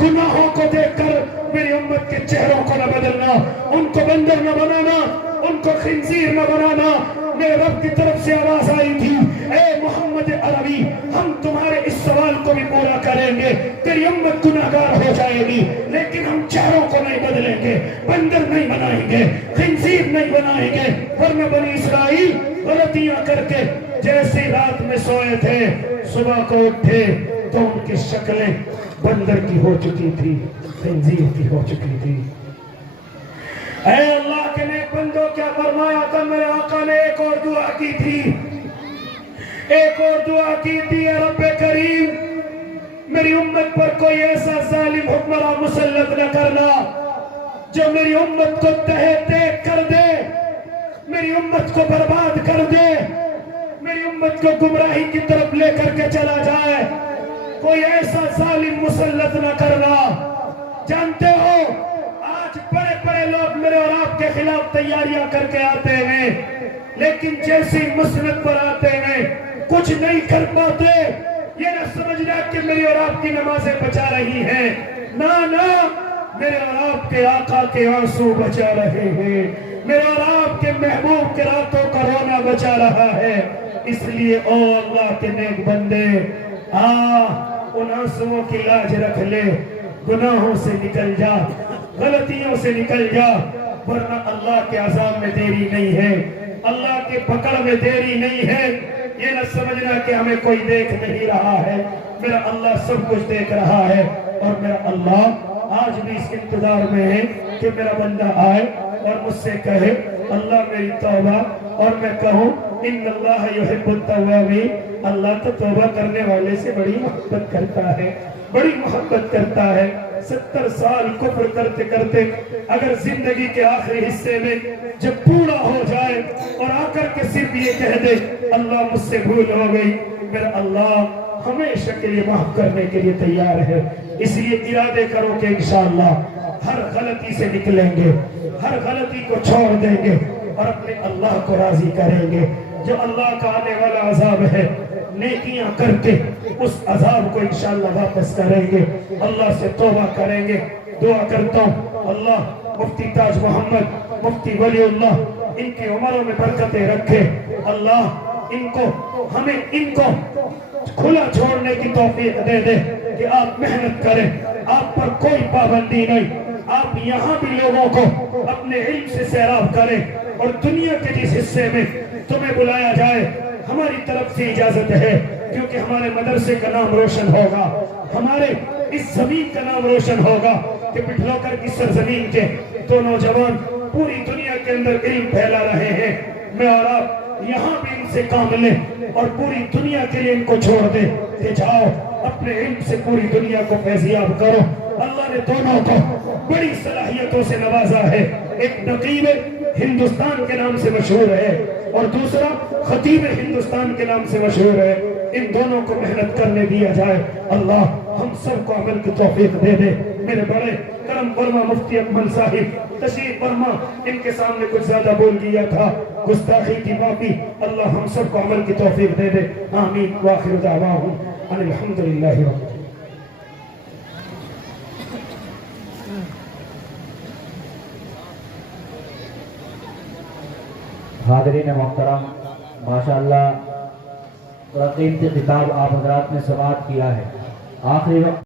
گناہوں کو دیکھ کر میری امت کے چہروں کو نہ بدلنا، ان کو بندر نہ بنانا، ان کو خنزیر نہ بنانا۔ میرے رب کی طرف سے آواز آئی تھی اے محمد عربی ہم تمہارے اس سوال کو بھی پورا کریں گے، تیری امت گناہگار ہو جائے گی لیکن ہم چہروں کو نہیں بدلیں گے، بندر نہیں بنائیں گے، خنزیر نہیں بنائیں گے۔ ورنہ بنی اسرائیل غلطیاں کر کے جیسے رات میں سوئے تھے صبح کو اٹھے تو ان کی شکلیں بندر کی ہو چکی تھی، خنزیر کی ہو چکی تھی۔ اے اللہ کے نیک بندوں کیا فرمایا تھا میرے آقا نے؟ ایک اور دعا کی تھی، ایک اور دعا کی تھی، اے رب کریم میری امت پر کوئی ایسا ظالم حکمراں مسلط نہ کرنا جو میری امت کو تہہ تیگ کر دے، میری امت کو برباد کر دے، میری امت کو گمراہی کی طرف لے کر کے چلا جائے۔ کوئی ایسا ظالم مسلط نہ کرنا۔ جانتے ہو آج بڑے بڑے لوگ میرے اور آپ کے خلاف تیاریاں کر کے آتے ہیں لیکن جیسے مسند پر آتے ہیں کچھ نہیں کر پاتے۔ یہ نہ سمجھنا کہ میری اور آپ کی نمازیں بچا رہی ہیں، نہ میرے اور آپ کے آقا کے آنسو بچا رہے ہیں، میرے اور آپ کے محبوب کے راتوں کا رونا بچا رہا ہے۔ اس لیے او اللہ کے نیک بندے ان آنسوؤں کی لاج رکھ لے، گناہوں سے نکل جا، غلطیوں سے نکل جا، ورنہ اللہ کے عذاب میں دیری نہیں ہے، اللہ کے پکڑ میں دیری نہیں ہے۔ یہ نہ سمجھنا کہ ہمیں کوئی دیکھ نہیں رہا ہے، میرا اللہ سب کچھ دیکھ رہا ہے، اور میرا اللہ آج بھی اس انتظار میں ہے کہ میرا بندہ آئے اور مجھ سے کہے اللہ میری توبہ، اور میں کہوں ان اللہ یحب التوابین، اللہ تو توبہ کرنے والے سے بڑی محبت کرتا ہے، بڑی محبت کرتا ہے۔ 70 سال کفر کرتے کرتے اگر زندگی کے آخری حصے میں جب پورا ہو جائے اور آ کر کے صرف یہ کہہ دے اللہ مجھ سے بھول ہو گئی، میرا اللہ ہمیشہ کے لیے معاف کرنے کے لیے تیار ہے۔ اس لیے ارادے کرو کہ انشاءاللہ ہر غلطی سے نکلیں گے، ہر غلطی کو چھوڑ دیں گے اور اپنے اللہ کو راضی کریں گے۔ جو اللہ کا آنے والا عذاب ہے، نیکیاں کر کے اس عذاب کو انشاءاللہ واپس کریں گے، اللہ سے توبہ کریں گے۔ دعا کرتا ہوں اللہ مفتی تاج محمد، مفتی ولی اللہ، ان کی عمروں میں برکتیں رکھے، اللہ ان کو ہمیں ان کو کھلا چھوڑنے کی توفیق دے دے کہ آپ محنت کریں، آپ پر کوئی پابندی نہیں، آپ یہاں بھی لوگوں کو اپنے علم سے سیراب کریں، اور دنیا کے جس حصے میں تمہیں بلایا جائے ہماری طرف سے اجازت ہے، کیونکہ ہمارے مدرسے کا نام روشن ہوگا، ہمارے اس زمین کا نام روشن ہوگا کہ پٹھلوکر کی سرزمین کے دو نوجوان پوری دنیا کے اندر علم پھیلا رہے ہیں۔ میں اور آپ یہاں بھی ان سے کام لیں اور پوری دنیا کے لیے ان کو چھوڑ دیں کہ جاؤ اپنے علم سے پوری دنیا کو فیضیاب کرو۔ اللہ نے دونوں کو بڑی صلاحیتوں سے نوازا ہے، ایک نقیب ہندوستان کے نام سے مشہور ہے اور دوسرا خطیب ہندوستان کے نام سے مشہور ہے۔ ان دونوں کو محنت کرنے دیا جائے، اللہ ہم سب کو عمل کی توفیق دے دے۔ میرے بڑے کرم فرما مفتی اکمل صاحب تشریف فرما، ان کے سامنے کچھ زیادہ بول گیا تھا، گستاخی کی معافی، اللہ ہم سب کو عمل کی توفیق دے دے، آمین۔ وآخر دعواہم ان الحمدللہ رب العالمین۔ حاضرین محترم، ماشاءاللہ بڑا قیمتی خطاب آپ حضرات نے سماعت کیا ہے۔ آخری وقت